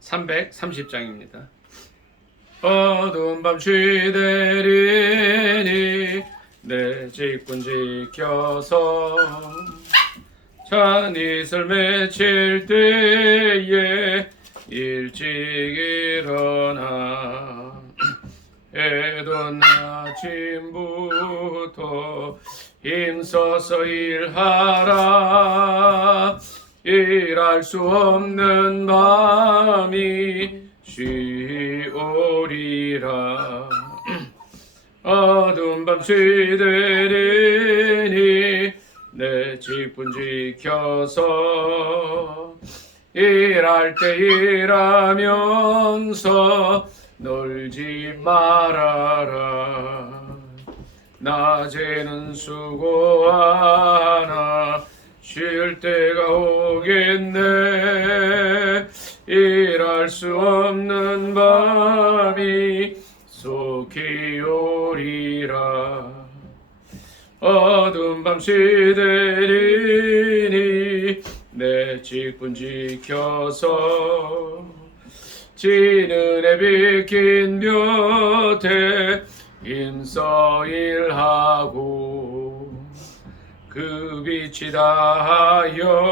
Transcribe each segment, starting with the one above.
330장입니다. 어두운 밤 시대리니 내 직분 지켜서 잔이슬 맺힐 때에 일찍 일어나 애돈 아침부터 힘써서 일하라. 일할 수 없는 밤이 쉬오리라. 어두운 밤 시대리니 내 직분 지켜서 일할 때 일하면서 놀지 말아라. 낮에는 수고하나 쉴 때가 오겠네. 일할 수 없는 밤이 속히 오리라. 어두운 밤 시대리니 내 직분 지켜서 지는 해 비킨 볕에 힘써 일하고 그 빛이 닿아여서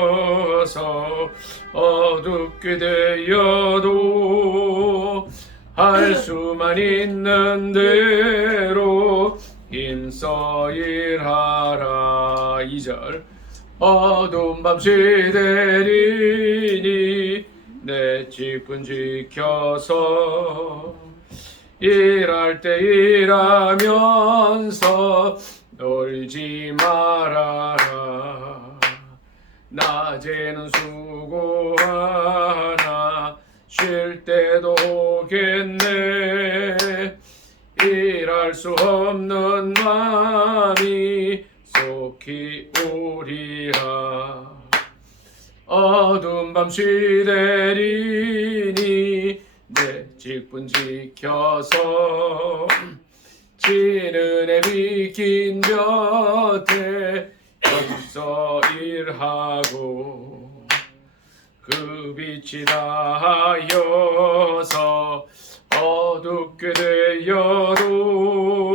어둡게 되어도 할 수만 있는 대로 힘써 일하라. 2절 어두운 밤 시대리니 내 직분 지켜서 일할 때 일하면서 놀지 말아라. 낮에는 수고하나 쉴 때도 오겠네. 일할 수 없는 마음이 속히 오리라. 어두운 밤 시대리니 내 직분 지켜서 지는 해 비킨 곁에 힘써 일하고 그 빛이 닿아여서 어둡게 되어도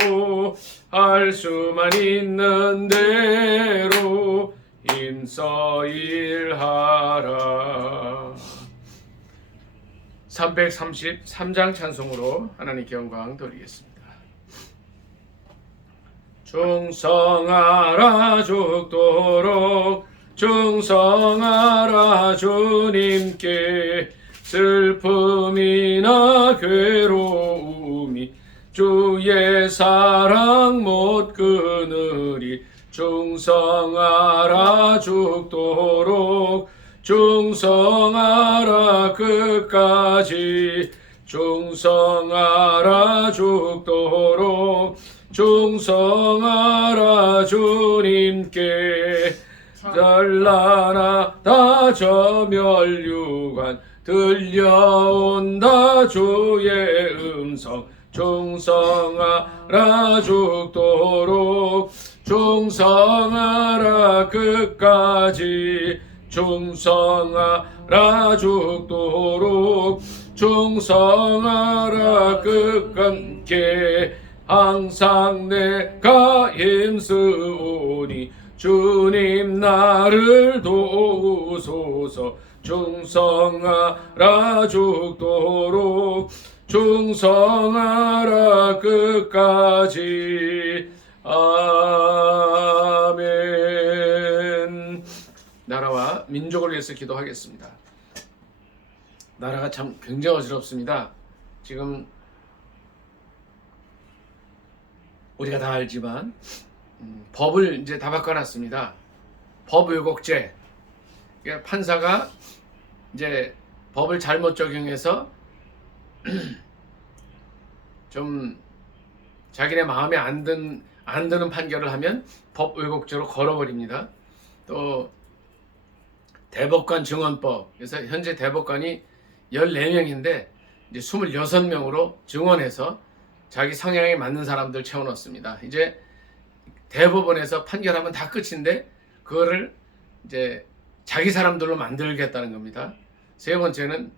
할 수만 있는 대로 힘써 일하라. 333장 찬송으로 하나님께 영광 돌리겠습니다. 충성하라 죽도록 충성하라 주님께. 슬픔이나 괴로움이 주의 사랑 못 끊으리. 충성하라 죽도록 충성하라 끝까지. 충성하라 죽도록 충성하라 주님께. 전라나 저 멸류관 들려온다 주의 음성. 충성하라 죽도록 충성하라 끝까지. 충성하라 죽도록 충성하라 끝까지. 항상 내가 힘쓰오니 주님 나를 도우소서. 충성하라 죽도록 충성하라 끝까지. 아멘. 나라와 민족을 위해서 기도하겠습니다. 나라가 참 굉장히 어지럽습니다. 지금 우리가 다 알지만 법을 이제 다 바꿔놨습니다. 법의혹죄. 그러니까 판사가 이제 법을 잘못 적용해서 좀 자기네 마음에 안 드는 판결을 하면 법의혹죄로 걸어버립니다. 또 대법관 증언법. 그래서 현재 대법관이 14명인데 이제 26명으로 증언해서 자기 성향에 맞는 사람들 채워넣습니다. 이제 대법원에서 판결하면 다 끝인데 그거를 이제 자기 사람들로 만들겠다는 겁니다. 세 번째는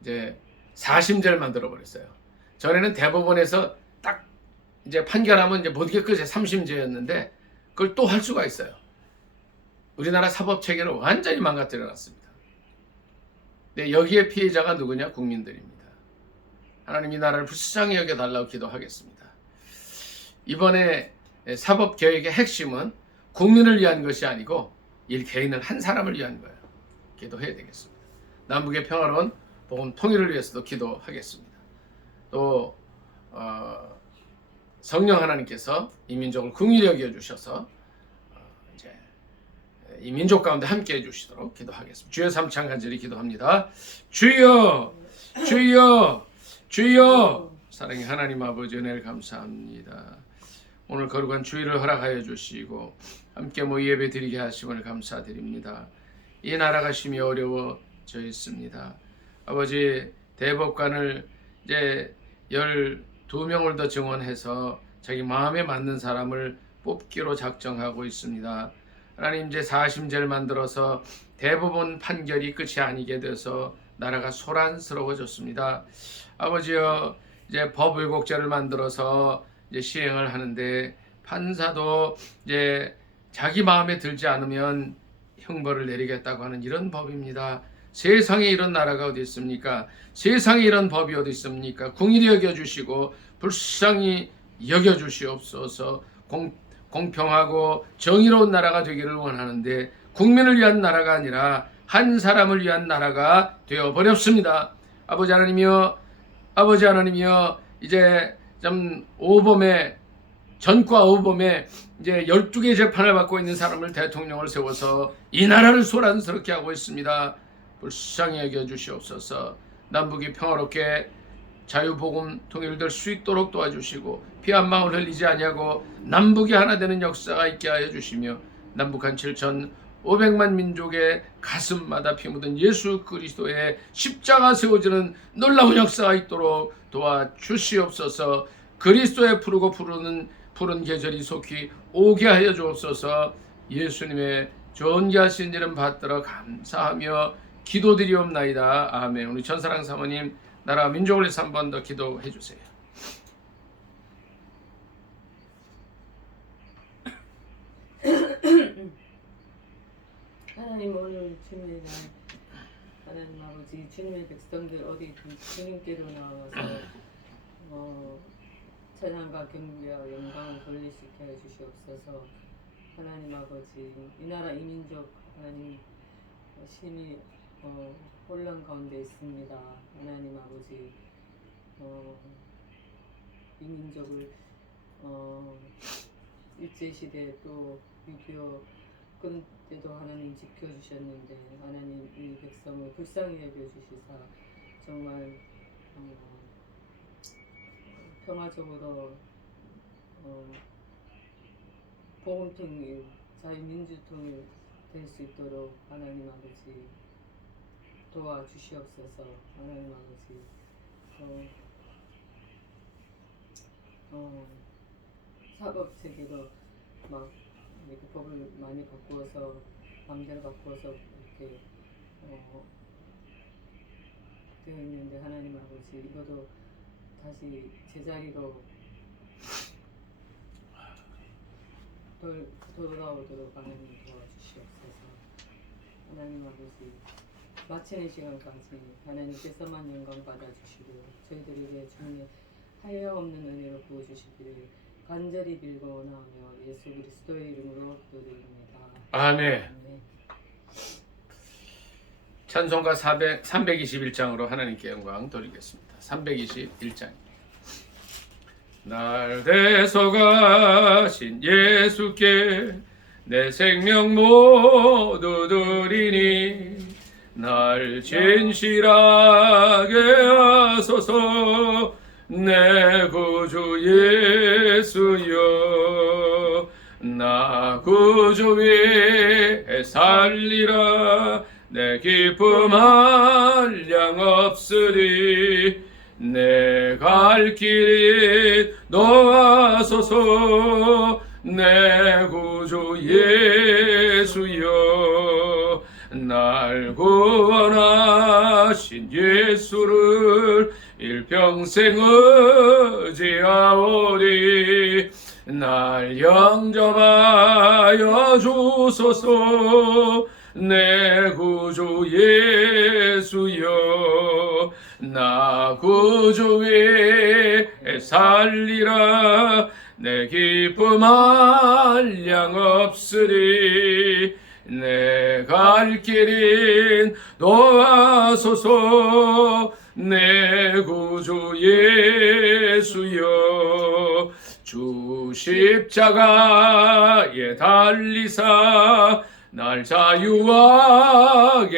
이제 사심제를 만들어 버렸어요. 전에는 대법원에서 딱 이제 판결하면 이제 모든 게 끝에 3심제였는데 그걸 또 할 수가 있어요. 우리나라 사법 체계를 완전히 망가뜨려 놨습니다. 근데 여기에 피해자가 누구냐? 국민들입니다. 하나님 이 나라를 불쌍히 여겨 달라고 기도하겠습니다. 이번에 사법 개혁의 핵심은 국민을 위한 것이 아니고 일 개인을 한 사람을 위한 거예요. 기도해야 되겠습니다. 남북의 평화로운 복음 통일을 위해서도 기도하겠습니다. 또 성령 하나님께서 이 민족을 긍휼히 여겨 주셔서 이제 이 민족 가운데 함께 해주시도록 기도하겠습니다. 주여 삼창 간절히 기도합니다. 주여, 주여, 주여. 사랑의 하나님 아버지 은혜를 감사합니다. 오늘 거룩한 주일을 허락하여 주시고 함께 모이 예배 드리게 하심을 감사드립니다. 이 나라가 심히 어려워져 있습니다. 아버지 대법관을 이제 12명을 더 증원해서 자기 마음에 맞는 사람을 뽑기로 작정하고 있습니다. 하나님 이제 사심제를 만들어서 대법원 판결이 끝이 아니게 돼서 나라가 소란스러워졌습니다. 아버지여 이제 법의곡제를 만들어서 이제 시행을 하는데 판사도 이제 자기 마음에 들지 않으면 형벌을 내리겠다고 하는 이런 법입니다. 세상에 이런 나라가 어디 있습니까? 세상에 이런 법이 어디 있습니까? 긍휼히 여겨주시고 불쌍히 여겨주시옵소서. 공평하고 정의로운 나라가 되기를 원하는데 국민을 위한 나라가 아니라 한 사람을 위한 나라가 되어버렸습니다. 아버지 하나님이여 이제 좀 오범에 전과 오범에 이제 12개 재판을 받고 있는 사람을 대통령을 세워서 이 나라를 소란스럽게 하고 있습니다. 불쌍히 여겨 주시옵소서. 남북이 평화롭게 자유복음 통일될 수 있도록 도와주시고 피 한 방울 흘리지 아니하고 남북이 하나 되는 역사가 있게 하여 주시며 남북한 7,500만 민족의 가슴마다 피 묻은 예수 그리스도의 십자가 세워지는 놀라운 역사가 있도록 도와주시옵소서. 그리스도의 푸른 계절이 속히 오게 하여 주옵소서. 예수님의 존귀하신 이름 받들어 감사하며 기도드리옵나이다. 아멘. 우리 전사랑 사모님 나라 민족을 위해서 한 번 더 기도해 주세요. 하나님 오늘 주님의 날 하나님 아버지 주님의 백성들 어디 주님께로 나와서 찬양과 경배와 영광을 돌리시게 하여 주시옵소서. 하나님 아버지 이 나라 이 민족 하나님 심히 혼란 가운데 있습니다. 하나님 아버지 이 민족을 일제시대 또 6.25 그 때도 하나님 지켜주셨는데 하나님 이 백성을 불쌍히 여겨주시사 정말 평화적으로 복음통일 자유민주통일 될 수 있도록 하나님 아버지 도와주시옵소서. 하나님 아버지 사법체계도 막 이렇게 법을 많이 바꾸어서 마음대로 바꾸어서 이렇게 되어 있는데 하나님 아버지 이것도 다시 제자리로 돌아오도록 하나님 도와주시옵소서. 하나님 아버지 마치는 시간까지 하나님께서만 영광 받아주시고 저희들에게 주님의 하염없는 은혜로 부어주시기를 간절히 빌고 원하며 예수 그리스도의 이름으로 기도드립니다. 아멘. 찬송가 321장으로 하나님께 영광 돌리겠습니다. 321장. 날 대속하신 예수께 내 생명 모두 드리니 날 진실하게 하소서. 내 구주 예수여 나 구주 위에 살리라. 내 기쁨 한량 없으리. 내 갈 길이 놓아소서. 내 구주 예수여 날 구원하시 되신 예수를 일평생 의지하오니 날 영접하여 주소서. 내 구주 예수여, 나 구주 위에 살리라. 내 기쁨 한량 없으리. 내 갈 길인 도와소서. 내 구주 예수여, 주 십자가에 달리사 날 자유하게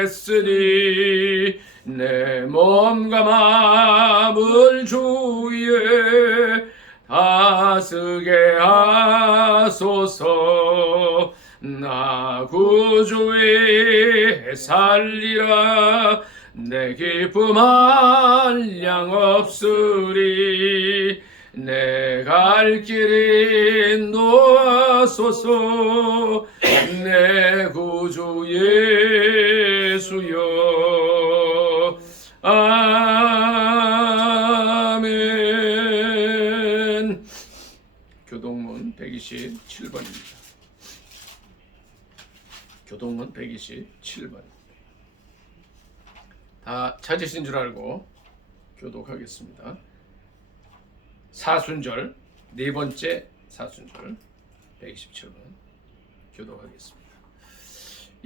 했으니 내 몸과 마음을 주 위에 다스게 하소서. 나 구주 위에 살리라. 내 기쁨 한량 없으리. 내 갈 길인 도와소서. 내 구주 예수여. 아멘. 교동문 127번입니다. 교동문 127번. 다 찾으신 줄 알고 교독하겠습니다. 사순절, 네 번째 사순절 127번 교독하겠습니다.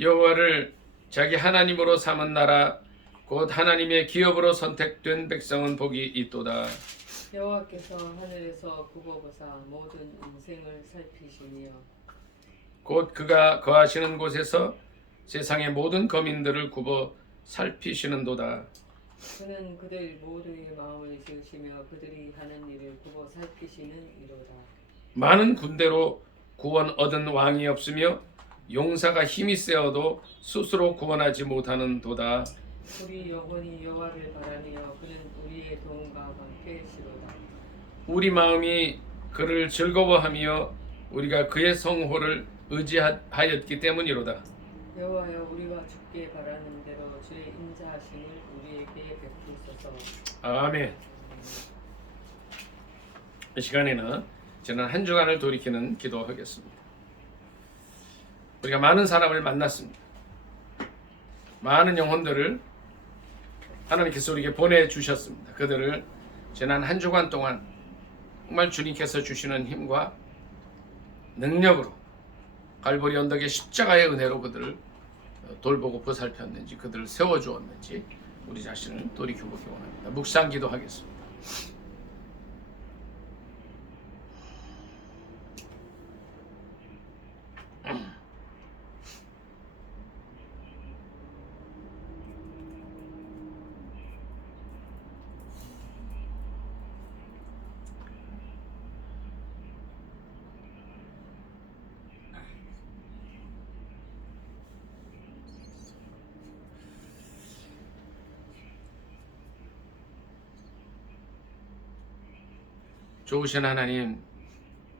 여호와를 자기 하나님으로 삼은 나라 곧 하나님의 기업으로 선택된 백성은 복이 있도다. 여호와께서 하늘에서 굽어보사 모든 인생을 살피시며 곧 그가 거하시는 곳에서 세상의 모든 거민들을 굽어 살피시는도다. 그는 그들 모두의 마음을 지으시며 그들이 하는 일을 굽어 살피시는 이로다. 많은 군대로 구원 얻은 왕이 없으며 용사가 힘이 세어도 스스로 구원하지 못하는 도다. 우리 영혼이 여호와를 바라며 그는 우리의 도움과 함께시로다. 우리 마음이 그를 즐거워하며 우리가 그의 성호를 의지하였기 때문이로다. 여호와여, 우리가 주께 바라는 대로 주의 인자하심을 우리에게 베푸소서. 아멘. 이 시간에는 저는 한 주간을 돌이키는 기도하겠습니다. 우리가 많은 사람을 만났습니다. 많은 영혼들을 하나님께서 우리에게 보내주셨습니다. 그들을 지난 한 주간 동안 정말 주님께서 주시는 힘과 능력으로 갈보리 언덕의 십자가의 은혜로 그들을 돌보고 보살폈는지, 그들을 세워주었는지 우리 자신을 돌이켜보기 원합니다. 묵상 기도하겠습니다. 좋으신 하나님,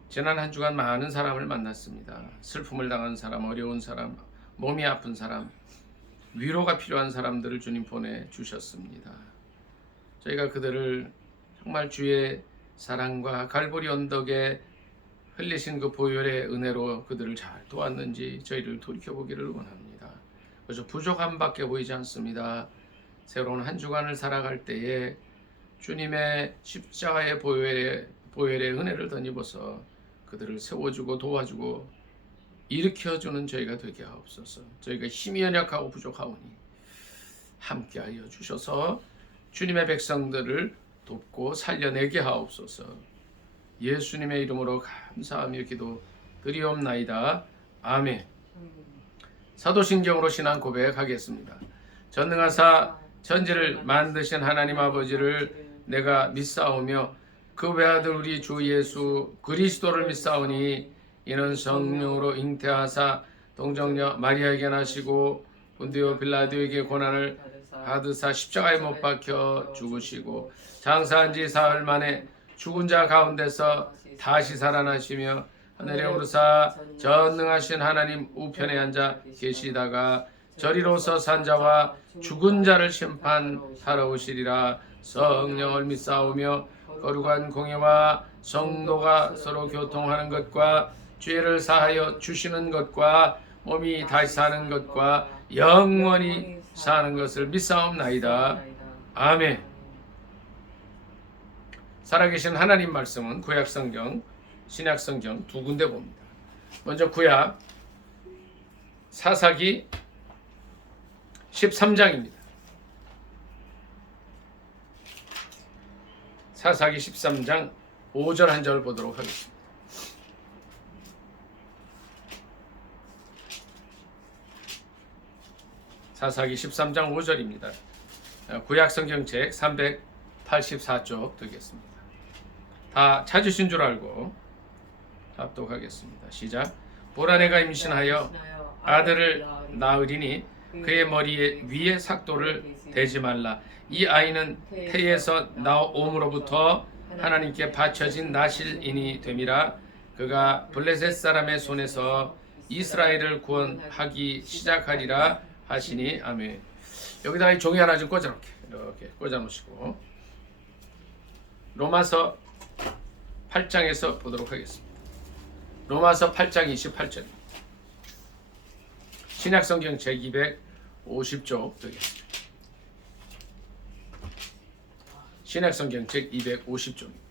지난 한 주간 많은 사람을 만났습니다. 슬픔을 당한 사람, 어려운 사람, 몸이 아픈 사람, 위로가 필요한 사람들을 주님 보내주셨습니다. 저희가 그들을 정말 주의 사랑과 갈보리 언덕에 흘리신 그 보혈의 은혜로 그들을 잘 도왔는지 저희를 돌이켜보기를 원합니다. 그래서 부족함밖에 보이지 않습니다. 새로운 한 주간을 살아갈 때에 주님의 십자가의 보혈의 은혜를 덧입어서 그들을 세워주고 도와주고 일으켜주는 저희가 되게 하옵소서. 저희가 힘이 연약하고 부족하오니 함께하여 주셔서 주님의 백성들을 돕고 살려내게 하옵소서. 예수님의 이름으로 감사하며 기도드리옵나이다. 아멘. 사도신경으로 신앙 고백하겠습니다. 전능하사 천지를 만드신 하나님 아버지를 내가 믿사오며 그 외아들 우리 주 예수 그리스도를 믿사오니 이는 성령으로 잉태하사 동정녀 마리아에게 나시고 본디오 빌라도에게 고난을 받으사 십자가에 못 박혀 죽으시고 장사한 지 사흘 만에 죽은 자 가운데서 다시 살아나시며 하늘에 오르사 전능하신 하나님 우편에 앉아 계시다가 저리로서 산 자와 죽은 자를 심판하러 오시리라. 성령을 믿사오며 거룩한 공예와 성도가 서로 교통하는 것과 죄를 사하여 주시는 것과 몸이 다시 사는 것과 영원히 사는 것을 믿사옵나이다. 아멘. 살아계신 하나님 말씀은 구약성경, 신약성경 두 군데 봅니다. 먼저 구약 사사기 13장입니다. 사사기 13장 5절 한 절 보도록 하겠습니다. 사사기 13장 5절입니다. 구약성경책 384쪽 되겠습니다. 다 찾으신 줄 알고 합독하겠습니다. 시작. 보라 내가 임신하여 아들을 낳으리니 그의 머리 위에 삭도를 대지 말라. 이 아이는 태에서 나옴으로부터 하나님께 바쳐진 나실인이 됨이라. 그가 블레셋 사람의 손에서 이스라엘을 구원하기 시작하리라 하시니. 아멘. 여기다가 이 종이 하나 좀 꽂아놓게. 이렇게 꽂아놓으시고 로마서 8장에서 보도록 하겠습니다. 로마서 8장 28절입니다. 신약성경 제250쪽 되겠습니다. 신약성경 제250쪽입니다.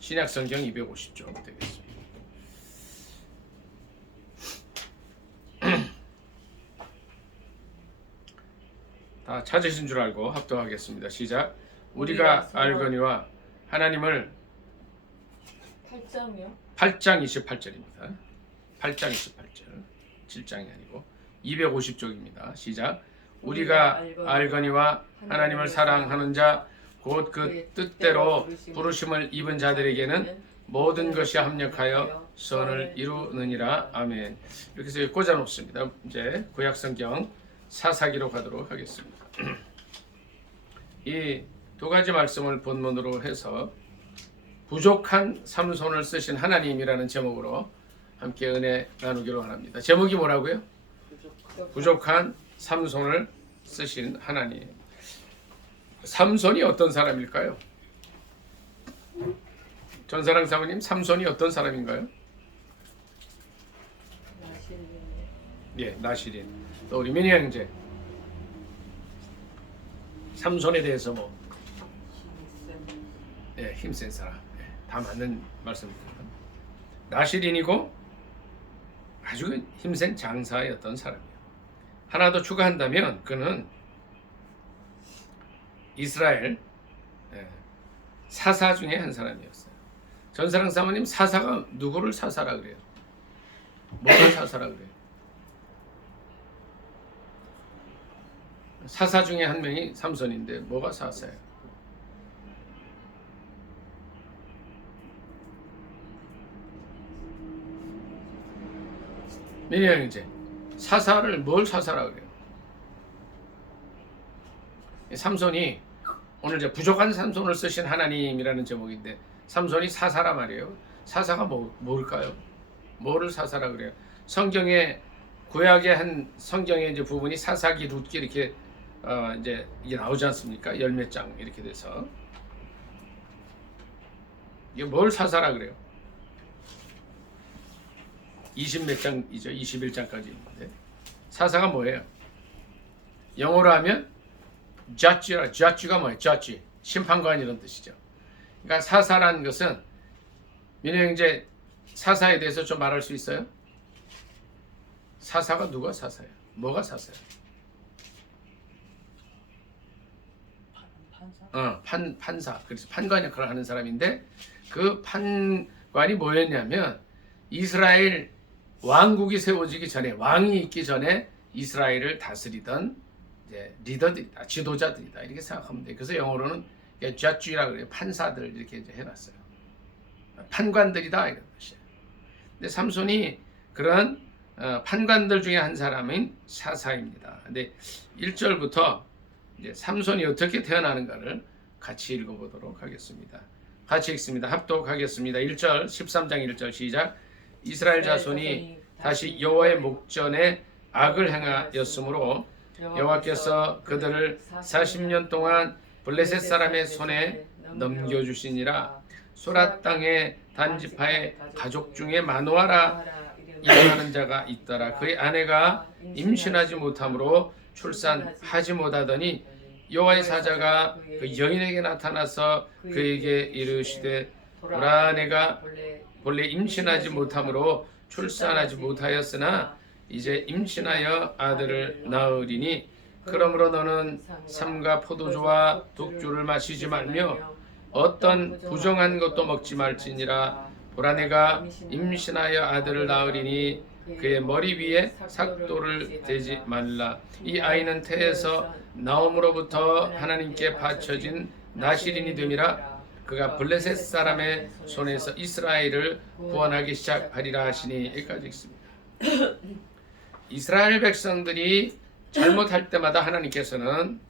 신약성경 250쪽 되겠습니다. 다 찾으신 줄 알고 합독하겠습니다. 시작. 우리가 알거니와 하나님을 8장이요? 8장 28절입니다. 8장 28절 7장이 아니고 250쪽입니다. 시작. 우리가 알거니와 하나님을 사랑하는 자 곧 그 뜻대로 부르심을 입은 자들에게는 모든 것이 합력하여 선을 이루느니라. 아멘. 이렇게 해서 꽂아 놓습니다. 이제 구약성경 사사기로 가도록 하겠습니다. 이 두 가지 말씀을 본문으로 해서 부족한 삼손을 쓰신 하나님이라는 제목으로 함께 은혜 나누기로 합니다. 제목이 뭐라고요? 부족한 삼손을 쓰신 하나님. 삼손이 어떤 사람일까요? 전사랑 사모님, 삼손이 어떤 사람인가요? 예, 나실인. 또 우리 민희 형제, 삼손에 대해서 뭐, 예, 힘센 사람, 예, 다 맞는 말씀입니다. 나실인이고 아주 힘센 장사였던 사람이에요. 하나 더 추가한다면 그는 이스라엘 사사 중에 한 사람이었어요. 전사랑 사모님, 사사가 누구를 사사라 그래요? 뭐가 사사라 그래요? 사사 중에 한 명이 삼손인데 뭐가 사사예요? 민희 형제, 사사를 뭘 사사라 그래요? 삼손이 오늘 이제 부족한 삼손을 쓰신 하나님이라는 제목인데 삼손이 사사라 말이에요. 사사가 뭘까요? 뭐를 사사라 그래요? 성경에 구약의 한 성경의 이제 부분이 사사기, 룻기 이렇게 이제 이게 나오지 않습니까? 열 몇 장 이렇게 돼서 이게 뭘 사사라 그래요? 20 몇 장이죠. 21장까지 있는데 사사가 뭐예요? 영어로 하면 judge가 뭐예요? judge, 심판관 이런 뜻이죠. 그러니까 사사라는 것은 민호 형제 사사에 대해서 좀 말할 수 있어요? 사사가 누가 사사예요? 뭐가 사사예요? 판사. 그래서 판관 역할을 하는 사람인데 그 판관이 뭐였냐면 이스라엘 왕국이 세워지기 전에, 왕이 있기 전에 이스라엘을 다스리던 이제 리더들이다, 지도자들이다 이렇게 생각하면 돼요. 그래서 영어로는 judge라고 그래요. 판사들 이렇게 이제 해놨어요. 판관들이다 이런 뜻이에요. 근데 삼손이 그런 판관들 중에 한 사람인 사사입니다. 근데 1절부터 이제 삼손이 어떻게 태어나는가를 같이 읽어보도록 하겠습니다. 같이 읽습니다. 합독하겠습니다. 1절 13장 1절 시작. 이스라엘 자손이 다시 여호와의 목전에 악을 행하였으므로 여호와께서 그들을 40년 동안 블레셋 사람의 손에 넘겨주시니라. 소라 땅의 단지파의 가족 중에 마노아라 이름하는 자가 있더라. 그의 아내가 임신하지 못함으로 출산하지 못하더니 여호와의 사자가 그 여인에게 나타나서 그에게 이르시되 보라, 내가 본래 임신하지 못함으로 출산하지 못하였으나 이제 임신하여 아들을 낳으리니 그러므로 너는 삼가 포도주와 독주를 마시지 말며 어떤 부정한 것도 먹지 말지니라. 보라, 내가 임신하여 아들을 낳으리니 그의 머리 위에 삭도를 대지 말라. 이 아이는 태에서 나옴으로부터 하나님께 바쳐진 나실인이 됨이라. 그가 블레셋 사람의 손에서 이스라엘을 구원하기 시작하리라 하시니. 여기까지 읽습니다. 이스라엘 백성들이 잘못할 때마다 하나님께서는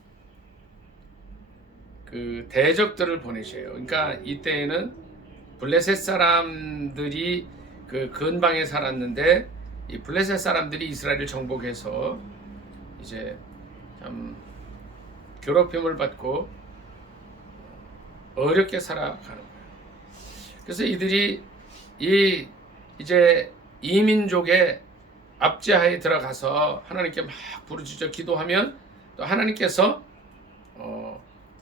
그 대적들을 보내셔요. 그러니까 이때에는 블레셋 사람들이 그 근방에 살았는데 이 블레셋 사람들이 이스라엘을 정복해서 이제 참 괴롭힘을 받고 어렵게 살아가는 거예요. 그래서 이들이 이제 이민족의 압제하에 들어가서 하나님께 막 부르짖어 기도하면 또 하나님께서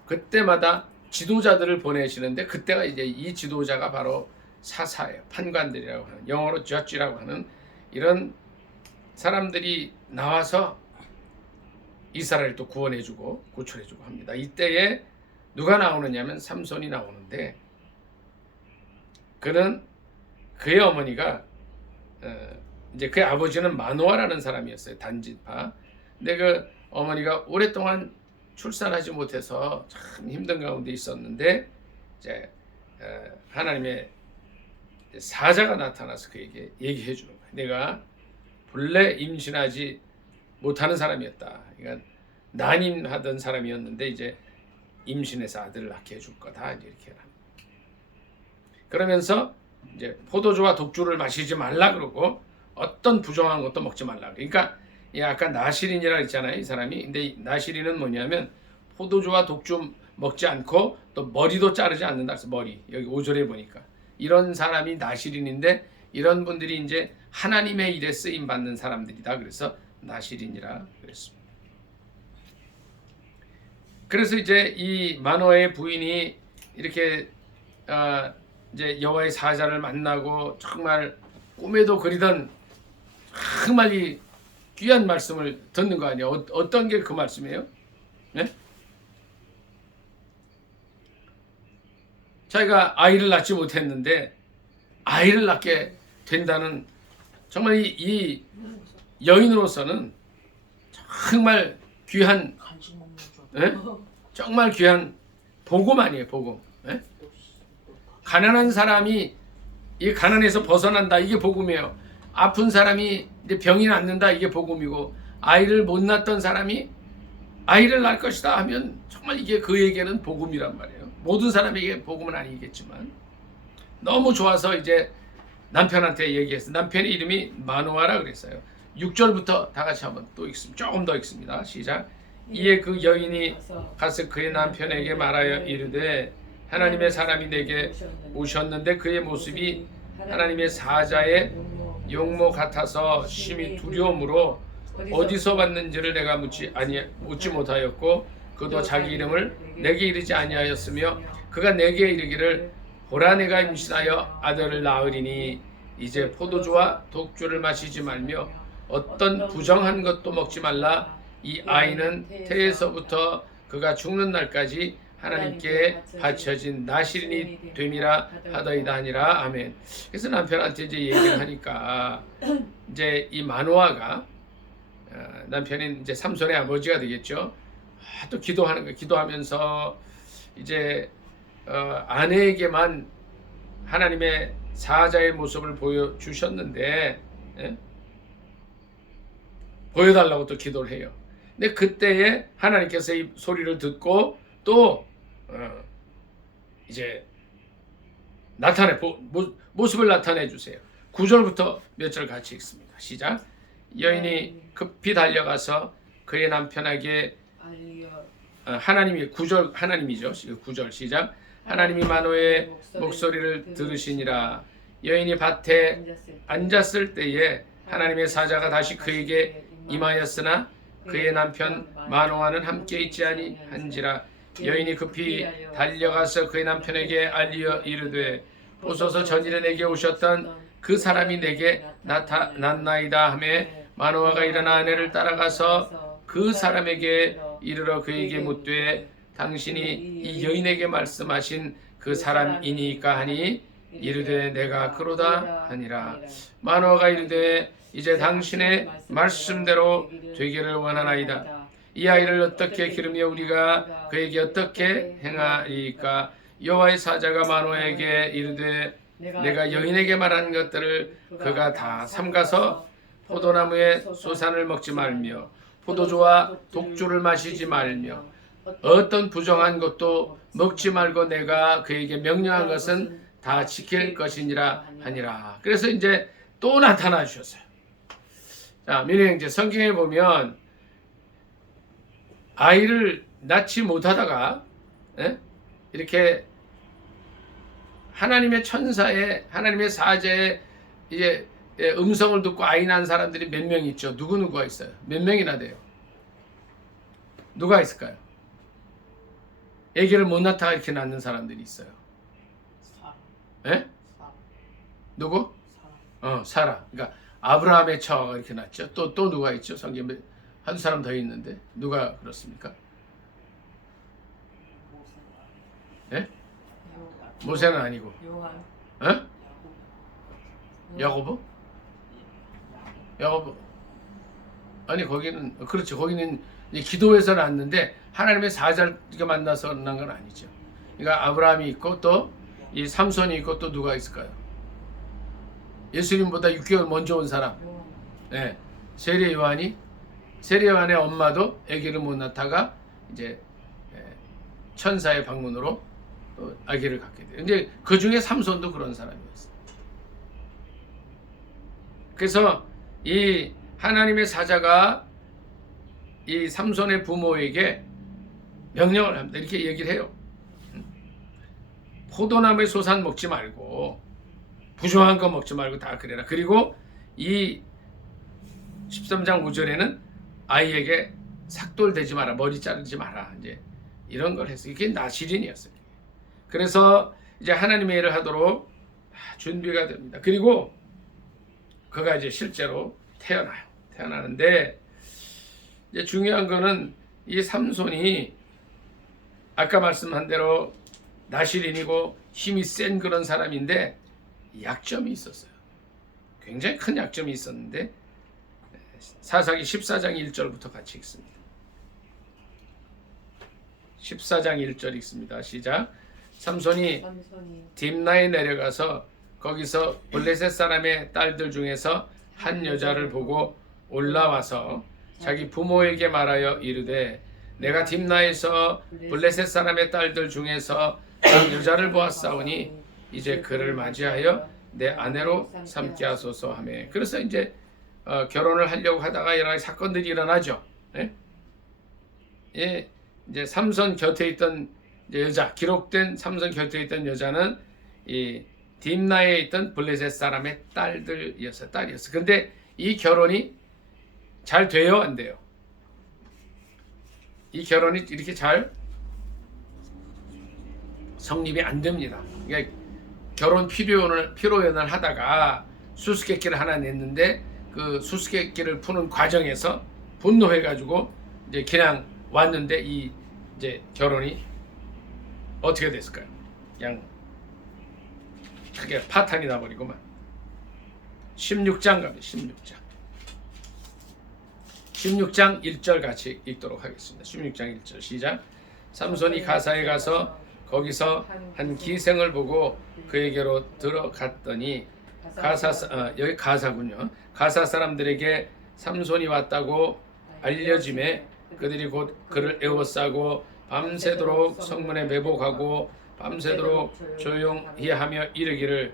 그때마다 지도자들을 보내시는데 그때가 이제 이 지도자가 바로 사사예요. 판관들이라고 하는, 영어로 저지라고 하는 이런 사람들이 나와서 이스라엘을 또 구원해주고 구출해주고 합니다. 이때에 누가 나오느냐면 삼손이 나오는데 그는 그의 어머니가 이제 그의 아버지는 마노아라는 사람이었어요. 단지파. 근데 그 어머니가 오랫동안 출산하지 못해서 참 힘든 가운데 있었는데 이제 하나님의 사자가 나타나서 그에게 얘기해 주는 거예요. 내가 본래 임신하지 못하는 사람이었다. 그러니까 난임하던 사람이었는데 이제 임신해서 아들을 낳게 해줄 거다. 이제 이렇게 합니다. 그러면서 이제 포도주와 독주를 마시지 말라 그러고 어떤 부정한 것도 먹지 말라. 그러니까 아까 나시린이라 했잖아요, 이 사람이. 근데 이 나시린은 뭐냐면 포도주와 독주 먹지 않고 또 머리도 자르지 않는다. 그래서 머리 여기 5절에 보니까 이런 사람이 나시린인데 이런 분들이 이제 하나님의 일에 쓰임 받는 사람들이다. 그래서 나시린이라 그랬습니다. 그래서 이제 이 마노아의 부인이 이렇게 이제 여호와의 사자를 만나고 정말 꿈에도 그리던 정말 이 귀한 말씀을 듣는 거 아니에요? 어떤 게 그 말씀이에요? 네? 자기가 아이를 낳지 못했는데 아이를 낳게 된다는 정말 이 여인으로서는 정말 귀한 정말 귀한 복음 아니에요, 복음. 가난한 사람이 이 가난에서 벗어난다, 이게 복음이에요. 아픈 사람이 이제 병이 낫는다, 이게 복음이고, 아이를 못 낳던 사람이 아이를 낳을 것이다 하면 정말 이게 그에게는 복음이란 말이에요. 모든 사람에게 복음은 아니겠지만 너무 좋아서 이제 남편한테 얘기했어요. 남편의 이름이 마노아라 그랬어요. 6절부터 다 같이 한번 또 읽습니다. 조금 더 읽습니다. 시작. 이에 그 여인이 가서 그의 남편에게 말하여 이르되 하나님의 사람이 내게 오셨는데 그의 모습이 하나님의 사자의 용모 같아서 심히 두려움으로 어디서 왔는지를 내가 묻지 못하였고 그도 자기 이름을 내게 이르지 아니하였으며 그가 내게 이르기를 보라, 내가 임신하여 아들을 낳으리니 이제 포도주와 독주를 마시지 말며 어떤 부정한 것도 먹지 말라. 이 아이는 태에서부터 그가 죽는 날까지 하나님께 바쳐진 나실인이 됨이라 하더이다 하니라. 아멘. 그래서 남편한테 이제 얘기를 하니까 이제 이 마노아가 남편인 이제 삼손의 아버지가 되겠죠. 또 기도하는 거, 기도하면서 이제 아내에게만 하나님의 사자의 모습을 보여주셨는데 보여달라고 또 기도를 해요. 근데 그때에 하나님께서 이 소리를 듣고 또 이제 모습을 나타내 주세요. 9절부터 몇 절 같이 읽습니다. 시작. 여인이 급히 달려가서 그의 남편에게 하나님이 9절 하나님이죠. 9절 시작. 하나님이 마노의 목소리를 들으시니라. 여인이 밭에 앉았을 때에 하나님의 사자가 다시 그에게 임하였으나 그의 남편 마노아는 함께 있지 아니한지라. 여인이 급히 달려가서 그의 남편에게 알리어 이르되 보소서 전일에 내게 오셨던 그 사람이 내게 나타났나이다 하며 마노아가 일어나 아내를 따라가서 그 사람에게 이르러 그에게 묻되 당신이 이 여인에게 말씀하신 그 사람이니까 하니 이르되 내가 그로다 하니라. 마노아가 이르되 이제 당신의 말씀대로 되기를 원하나이다. 이 아이를 어떻게 기르며 우리가 그에게 어떻게 행하리까? 여호와의 사자가 마노아에게 이르되 내가 여인에게 말한 것들을 그가 다 삼가서 포도나무의 소산을 먹지 말며 포도주와 독주를 마시지 말며 어떤 부정한 것도 먹지 말고 내가 그에게 명령한 것은 다 지킬 것이니라 하니라. 그래서 이제 또 나타나 주셨어요. 자, 민행제 성경에 보면 아이를 낳지 못하다가 이렇게 하나님의 천사의 하나님의 사제의 이제 음성을 듣고 아이 낳은 사람들이 몇 명 있죠. 누구가 있어요? 몇 명이나 돼요? 누가 있을까요? 아기를 못 낳다가 이렇게 낳는 사람들이 있어요. 누구? 사라. 그러니까 아브라함의 처가 이렇게 낳죠. 또 누가 있죠? 성경에 한 사람 더 있는데 누가 그렇습니까? 모세는 아니고. 야고보? 야고보. 아니 거기는 그렇죠. 거기는 기도해서 낳는데 하나님의 사자를 만나서 낳은 건 아니죠. 그러니까 아브라함이 있고 또 이 삼손이 있고 또 누가 있을까요? 예수님보다 6개월 먼저 온 사람. 세례 요한의 엄마도 아기를 못 낳다가 이제 천사의 방문으로 또 아기를 갖게 돼요. 근데 그 중에 삼손도 그런 사람이었어요. 그래서 이 하나님의 사자가 이 삼손의 부모에게 명령을 합니다. 이렇게 얘기를 해요. 포도나무의 소산 먹지 말고 부정한 거 먹지 말고 다 그래라. 그리고 이 13장 5절에는 아이에게 삭돌 대지 마라, 머리 자르지 마라, 이제 이런 걸 했어요. 이게 나실인이었어요. 그래서 이제 하나님의 일을 하도록 준비가 됩니다. 그리고 그가 이제 실제로 태어나요. 태어나는데 이제 중요한 거는 이 삼손이 아까 말씀한 대로 나실인이고 힘이 센 그런 사람인데 약점이 있었어요. 굉장히 큰 약점이 있었는데 사사기 14장 1절부터 같이 읽습니다. 14장 1절 읽습니다. 시작. 삼손이 딥나에 내려가서 거기서 블레셋 사람의 딸들 중에서 한 여자를 보고 올라와서 자기 부모에게 말하여 이르되 내가 딥나에서 블레셋 사람의 딸들 중에서 한 여자를 보았사오니 이제 그를 맞이하여 내 아내로 삼게 하소서 하며. 그래서 이제 결혼을 하려고 하다가 여러 가지 사건들이 일어나죠. 이제 삼손 곁에 있던 여자, 기록된 삼손 곁에 있던 여자는 이 딥나에 있던 블레셋 사람의 딸이었어요. 근데 이 결혼이 잘 돼요, 안 돼요? 이 결혼이 이렇게 잘 성립이 안 됩니다. 그러니까 결혼 피로연을 하다가 수수께끼를 하나 냈는데 그 수수께끼를 푸는 과정에서 분노해가지고 이제 그냥 왔는데 이 이제 결혼이 어떻게 됐을까요? 그냥 크게 파탄이 나버리고만. 16장 갑니다. 16장 1절 같이 읽도록 하겠습니다. 16장 1절 시작. 삼손이 가사에 가서 거기서 한 기생을 보고 그에게로 들어갔더니 여기 가사군요. 가사 사람들에게 삼손이 왔다고 알려짐에 그들이 곧 그를 에워싸고 밤새도록 성문에 매복하고 밤새도록 조용히 하며 이르기를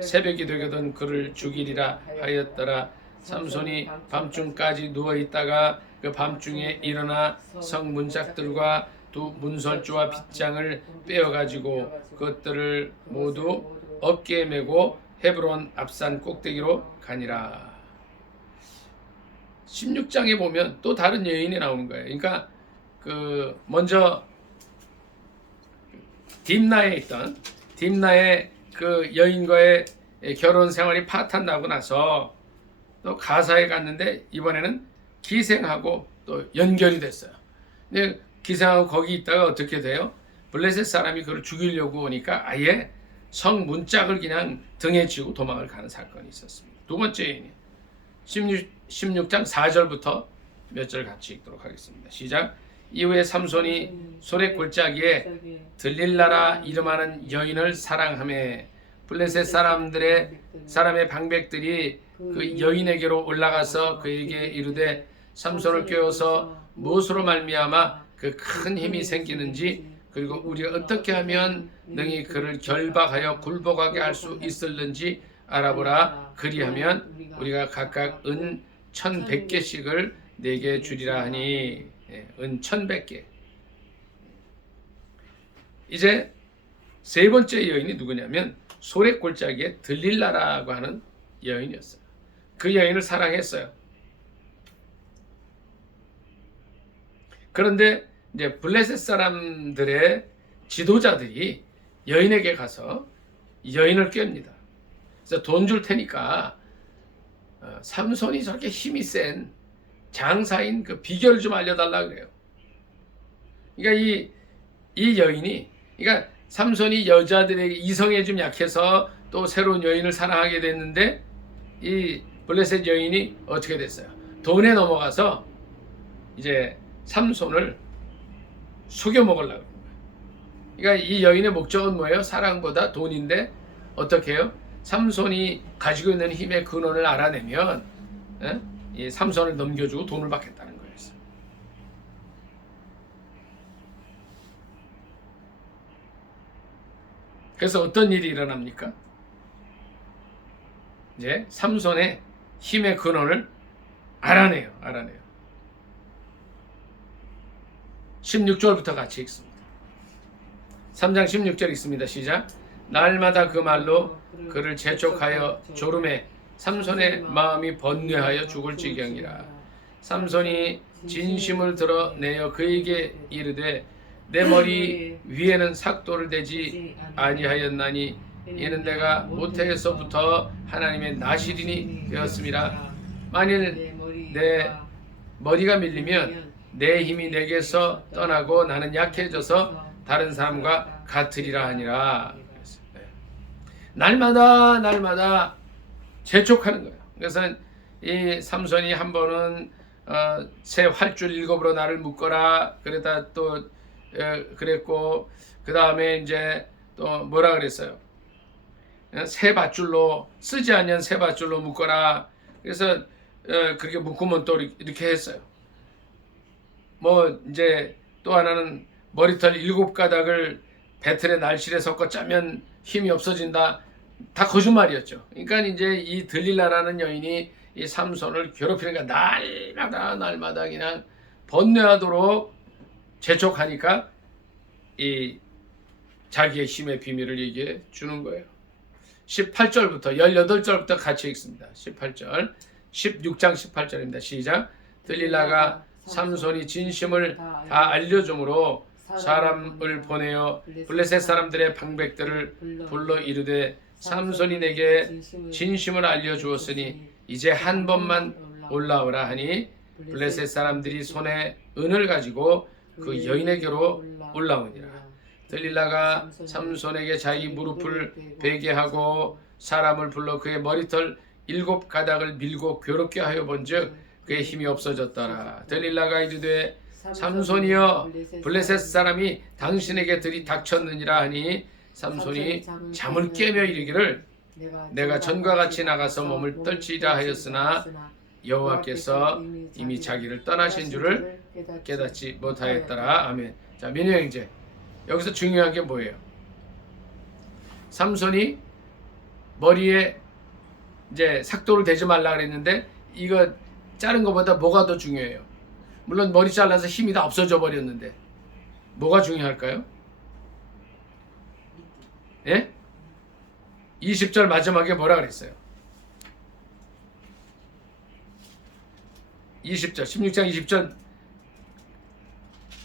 새벽이 되거든 그를 죽이리라 하였더라. 삼손이 밤중까지 누워 있다가 그 밤중에 일어나 성 문짝들과 두 문설주와 빗장을 빼어 가지고 그것들을 모두 어깨에 메고 헤브론 앞산 꼭대기로 가니라. 16장에 보면 또 다른 여인이 나오는 거예요. 그러니까 그 먼저 딥나에 있던 딥나의 그 여인과의 결혼 생활이 파탄나고 나서 또 가사에 갔는데 이번에는 기생하고 또 연결이 됐어요. 근데 기생하고 거기 있다가 어떻게 돼요? 블레셋 사람이 그걸 죽이려고 오니까 아예 성 문짝을 그냥 등에 지고 도망을 가는 사건이 있었습니다. 두 번째 여인이 16장 4절부터 몇 절 같이 읽도록 하겠습니다. 시작. 이후에 삼손이 소래 골짜기에 들릴라라 이름하는 여인을 사랑하며 블레셋 사람의 방백들이 그 여인에게로 올라가서 그에게 이르되 삼손을 꿰어서 무엇으로 말미암아 그 큰 힘이 생기는지 그리고 우리가 어떻게 하면 능히 그를 결박하여 굴복하게 할 수 있을는지 알아보라. 그리하면 우리가 각각 은 1,100개씩을 내게 주리라 하니. 은 1,100개. 이제 세 번째 여인이 누구냐면 소래 골짜기에 들릴라라고 하는 여인이었어요. 그 여인을 사랑했어요. 그런데 이제 블레셋 사람들의 지도자들이 여인에게 가서 여인을 꿰입니다. 그래서 돈 줄 테니까 삼손이 저렇게 힘이 센 장사인 그 비결 좀 알려달라 그래요. 그러니까 이 여인이, 그러니까 삼손이 여자들에게 이성에 좀 약해서 또 새로운 여인을 사랑하게 됐는데 이 블레셋 여인이 어떻게 됐어요? 돈에 넘어가서 이제 삼손을 속여 먹으려고. 그러니까 이 여인의 목적은 뭐예요? 사랑보다 돈인데 어떻게 해요? 삼손이 가지고 있는 힘의 근원을 알아내면 이 삼손을 넘겨주고 돈을 받겠다는 거예요. 그래서 어떤 일이 일어납니까? 이제 삼손의 힘의 근원을 알아내요. 16절부터 같이 읽습니다. 3장 16절 읽습니다. 시작. 날마다 그 말로 그를 재촉하여 졸음에 삼손의 마음이 번뇌하여 죽을 지경이라. 삼손이 진심을 드러내어 그에게 이르되 내 머리 위에는 삭도를 대지 아니하였나니 이는 내가 모태에서부터 하나님의 나시린이 되었음이라. 만일 내 머리가 밀리면 내 힘이 내게서 떠나고 나는 약해져서 다른 사람과 같으리라 하니라. 날마다 재촉하는 거예요. 그래서 이 삼손이 한 번은 새 활줄 7으로 나를 묶어라 그러다 또 그랬고, 그 다음에 이제 또 뭐라 그랬어요? 새 밧줄로, 쓰지 않는 새 밧줄로 묶어라. 그래서 그렇게 묶으면 또 이렇게 했어요. 뭐 이제 또 하나는 머리털 7가닥을 배틀의 날실에 섞어 짜면 힘이 없어진다. 다 거짓말이었죠. 그러니까 이제 이 들릴라라는 여인이 이 삼손을 괴롭히니까 날마다 그냥 번뇌하도록 재촉하니까 이 자기의 힘의 비밀을 얘기해 주는 거예요. 18절부터 18절부터 같이 읽습니다. 18절 16장 18절입니다. 시작. 들릴라가 삼손이 진심을 다 알려줌으로 사람을 보내어 블레셋 사람들의 방백들을 불러 이르되 삼손이 내게 진심을 알려주었으니 이제 한 번만 올라오라 하니 블레셋 사람들이 손에 은을 가지고 그 여인에게로 올라오니라. 들릴라가 삼손에게 자기 무릎을 베게 하고 사람을 불러 그의 머리털 7가닥을 밀고 괴롭게 하여 본즉 그의 힘이 없어졌더라. 들릴라가 이르되 삼손이여 블레셋 사람이 당신에게 들이닥쳤느니라 하니 삼손이 잠을 깨며 이르기를 내가 전과 같이 나가서 몸을 떨치리라 하였으나 여호와께서 이미 자기를 떠나신 줄을 깨닫지 못하였더라. 아멘. 자, 민우 형제. 여기서 중요한 게 뭐예요? 삼손이 머리에 이제 삭도를 대지 말라 그랬는데 이거 자른 것보다 뭐가 더 중요해요? 물론 머리 잘라서 힘이 다 없어져 버렸는데 뭐가 중요할까요? 예? 20절 마지막에 뭐라 그랬어요? 20절 16장 20절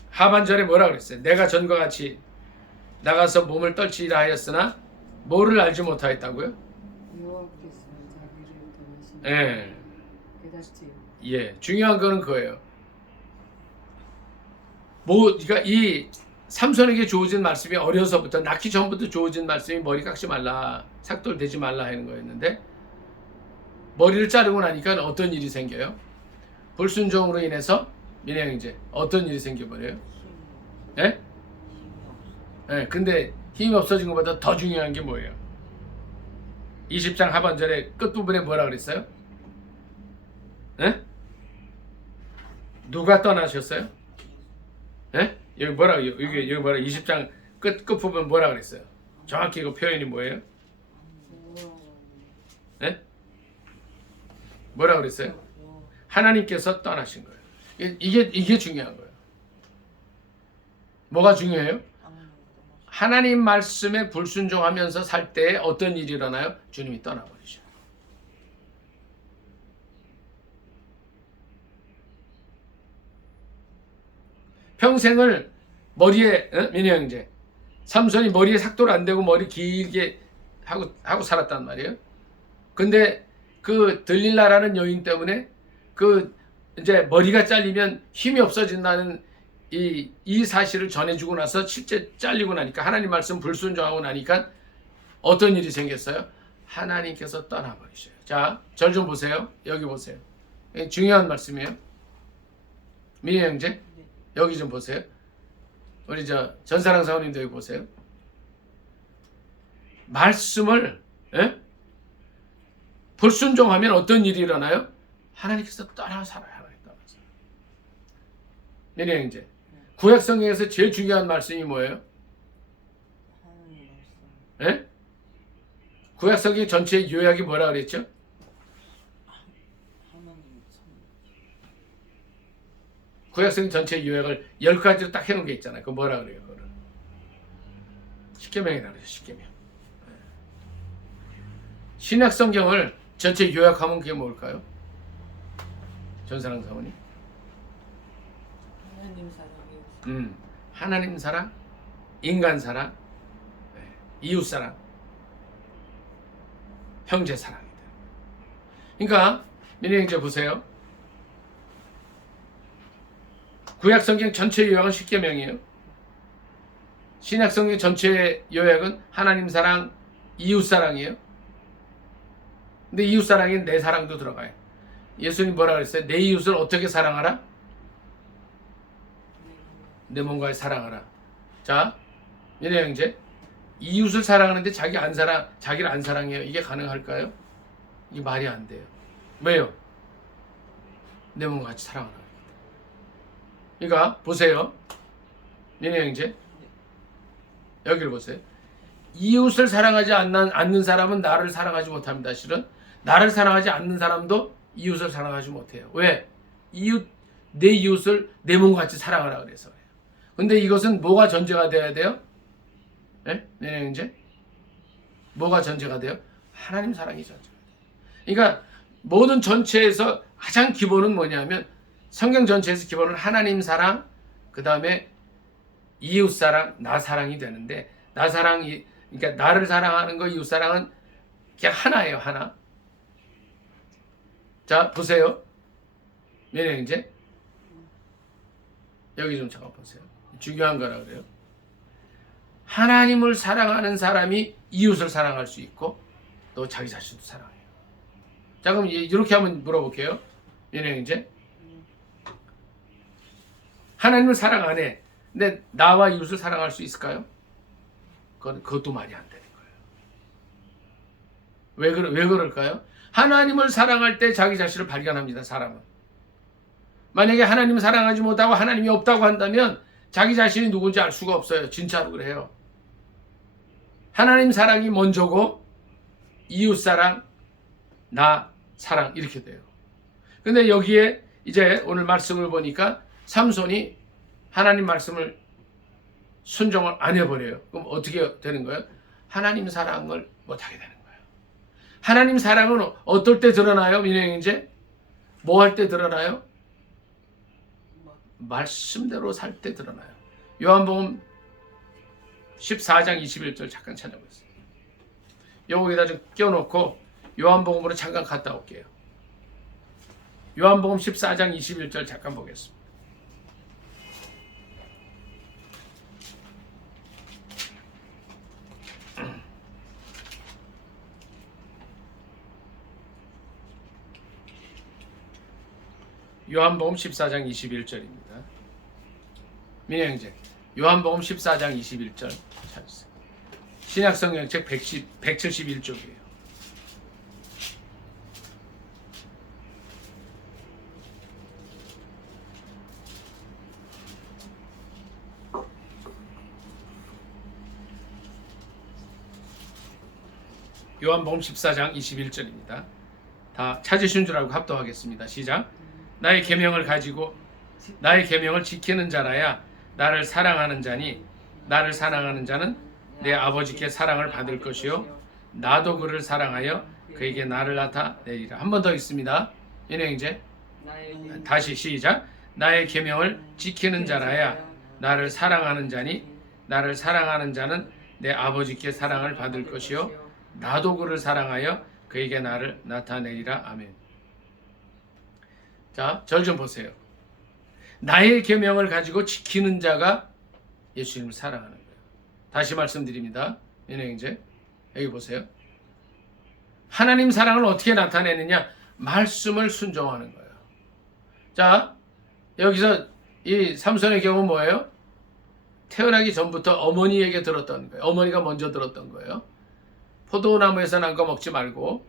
하반절에 뭐라 그랬어요? 내가 전과 같이 나가서 몸을 떨치리라 하였으나 뭐를 알지 못하였다고요? 여호와께서 자기를 떠나신 예. 깨닫지. 예, 중요한 거는 그거예요. 그러니까 이 삼손에게 주어진 말씀이 어려서부터 낳기 전부터 주어진 말씀이 머리 깎지 말라, 삭돌 대지 말라 하는 거였는데 머리를 자르고 나니까 어떤 일이 생겨요? 불순종으로 인해서 민혜 형제 어떤 일이 생겨버려요? 예? 예, 근데 힘이 없어진 것보다 더 중요한 게 뭐예요? 20장 하반절에 끝부분에 뭐라 그랬어요? 예? 누가 떠나셨어요? 예? 여기 뭐라 여기 뭐라 20장 끝부분 뭐라 그랬어요? 정확히 그 표현이 뭐예요? 예? 뭐라 그랬어요? 하나님께서 떠나신 거예요. 이게 중요한 거예요. 뭐가 중요해요? 하나님 말씀에 불순종하면서 살 때 어떤 일이 일어나요? 주님이 떠나버리셔요. 평생을 머리에 민희 형제 삼손이 머리에 삭도를 안 대고 머리 길게 하고 살았단 말이에요. 근데 그 들릴라라는 여인 때문에 그 이제 머리가 잘리면 힘이 없어진다는 이 사실을 전해주고 나서 실제 잘리고 나니까 하나님 말씀 불순종하고 나니까 어떤 일이 생겼어요? 하나님께서 떠나버리셔요. 자, 절 좀 보세요. 여기 보세요. 중요한 말씀이에요. 민희 형제 여기 좀 보세요. 우리 전사랑 사모님도 여기 보세요. 말씀을 불순종하면 어떤 일이 일어나요? 하나님께서 떠나 살아요. 하나님 떠나 살아요. 민희 형제 구약 성경에서 제일 중요한 말씀이 뭐예요? 예? 구약 성경 전체의 요약이 뭐라 그랬죠? 구약 성경 전체의 요약을 10가지로 딱 해놓은 게 있잖아요. 그 뭐라 그래요? 그거를 십계명이라고 그래요. 십계명. 신약 성경을 전체 요약하면 그게 뭘까요? 전사랑 사모님? 하나님 사랑이 하나님 사랑, 인간 사랑, 이웃 사랑, 형제 사랑이다. 그러니까 민희 형제 보세요. 구약 성경 전체 요약은 십계명이에요. 신약 성경 전체 요약은 하나님 사랑, 이웃 사랑이에요. 근데 이웃 사랑에 내 사랑도 들어가요. 예수님 뭐라 그랬어요? 내 이웃을 어떻게 사랑하라? 내 몸과 사랑하라. 자, 민혜 형제, 이웃을 사랑하는데 자기를 안 사랑해요. 이게 가능할까요? 이게 말이 안 돼요. 왜요? 내 몸과 같이 사랑하라. 그러니까 보세요, 민혜 형제, 여기를 보세요. 이웃을 사랑하지 않는 사람은 나를 사랑하지 못합니다. 실은 나를 사랑하지 않는 사람도 이웃을 사랑하지 못해요. 왜? 내 이웃을 내 몸과 같이 사랑하라 그래서. 근데 이것은 뭐가 전제가 돼야 돼요? 예? 네, 이제 뭐가 전제가 돼요? 하나님 사랑이 전제가 돼요. 그러니까 모든 전체에서 가장 기본은 뭐냐면 성경 전체에서 기본은 하나님 사랑, 그 다음에 이웃 사랑, 나 사랑이 되는데 나 사랑이 그러니까 나를 사랑하는 거 이웃 사랑은 그냥 하나예요, 하나. 자, 보세요. 네, 이제 여기 좀 잠깐 보세요. 중요한 거라 그래요. 하나님을 사랑하는 사람이 이웃을 사랑할 수 있고 또 자기 자신도 사랑해요. 자, 그럼 이렇게 한번 물어볼게요. 얘네 이제 하나님을 사랑 안 해. 근데 나와 이웃을 사랑할 수 있을까요? 그것도 말이 안 되는 거예요. 왜 그럴까요? 하나님을 사랑할 때 자기 자신을 발견합니다. 사람은. 만약에 하나님 사랑하지 못하고 하나님이 없다고 한다면 자기 자신이 누군지 알 수가 없어요. 진짜로 그래요. 하나님 사랑이 먼저고 이웃 사랑, 나 사랑 이렇게 돼요. 근데 여기에 이제 오늘 말씀을 보니까 삼손이 하나님 말씀을 순종을 안 해버려요. 그럼 어떻게 되는 거예요? 하나님 사랑을 못하게 되는 거예요. 하나님 사랑은 어떨 때 드러나요? 민영형제? 뭐 할 때 드러나요? 말씀대로 살 때 드러나요. 요한복음 14장 21절 잠깐 찾아보겠습니다. 여기다 좀 껴놓고 요한복음으로 잠깐 갔다 올게요. 요한복음 14장 21절 잠깐 보겠습니다. 요한복음 14장 21절입니다. 민영형제, 요한복음 14장 21절 찾으세요. 신약성경책 171쪽이에요. 요한복음 14장 21절입니다. 다 찾으신 줄 알고 합독하겠습니다. 시작. 나의 계명을 가지고 나의 계명을 지키는 자라야 나를 사랑하는 자니 나를 사랑하는 자는 내 아버지께 사랑을 받을 것이요 나도 그를 사랑하여 그에게 나를 나타내리라. 한 번 더 있습니다. 윤행제 다시 시작. 나의 계명을 지키는 자라야 나를 사랑하는 자니 나를 사랑하는 자는 내 아버지께 사랑을 받을 것이요 나도 그를 사랑하여 그에게 나를 나타내리라. 아멘. 자, 절 좀 보세요. 나의 계명을 가지고 지키는 자가 예수님을 사랑하는 거예요. 다시 말씀드립니다. 윤행제 여기 보세요. 하나님 사랑을 어떻게 나타내느냐? 말씀을 순종하는 거예요. 자, 여기서 이 삼손의 경우 뭐예요? 태어나기 전부터 어머니에게 들었던 거예요. 어머니가 먼저 들었던 거예요. 포도나무에서 난 거 먹지 말고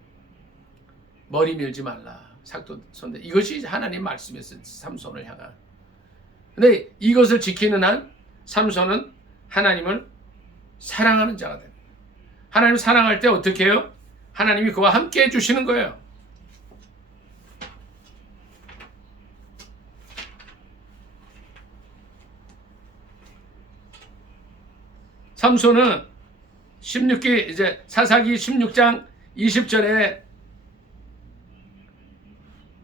머리 밀지 말라. 삭도 손대. 이것이 하나님 말씀이었어요. 삼손을 향한. 근데 이것을 지키는 한 삼손은 하나님을 사랑하는 자가 됩니다. 하나님 사랑할 때 어떻게 해요? 하나님이 그와 함께 해주시는 거예요. 삼손은 16기 이제 사사기 16장 20절에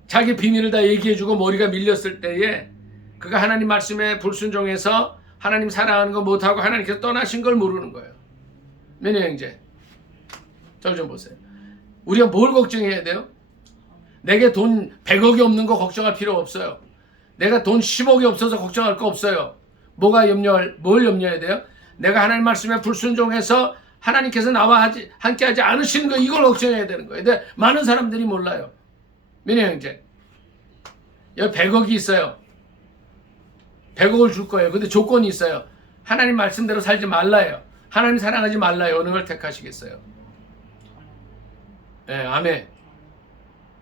자기 비밀을 다 얘기해주고 머리가 밀렸을 때에 그가 하나님 말씀에 불순종해서 하나님 사랑하는 거 못하고 하나님께서 떠나신 걸 모르는 거예요. 매니아 형제, 저 좀 보세요. 우리가 뭘 걱정해야 돼요? 내게 돈 100억이 없는 거 걱정할 필요 없어요. 내가 돈 10억이 없어서 걱정할 거 없어요. 뭘 염려해야 돼요? 내가 하나님 말씀에 불순종해서 하나님께서 나와 함께하지 않으시는 거, 이걸 걱정해야 되는 거예요. 근데 많은 사람들이 몰라요. 민혜 형제, 여기 100억이 있어요. 100억을 줄 거예요. 근데 조건이 있어요. 하나님 말씀대로 살지 말라요. 하나님 사랑하지 말라요. 어느 걸 택하시겠어요? 네, 아멘.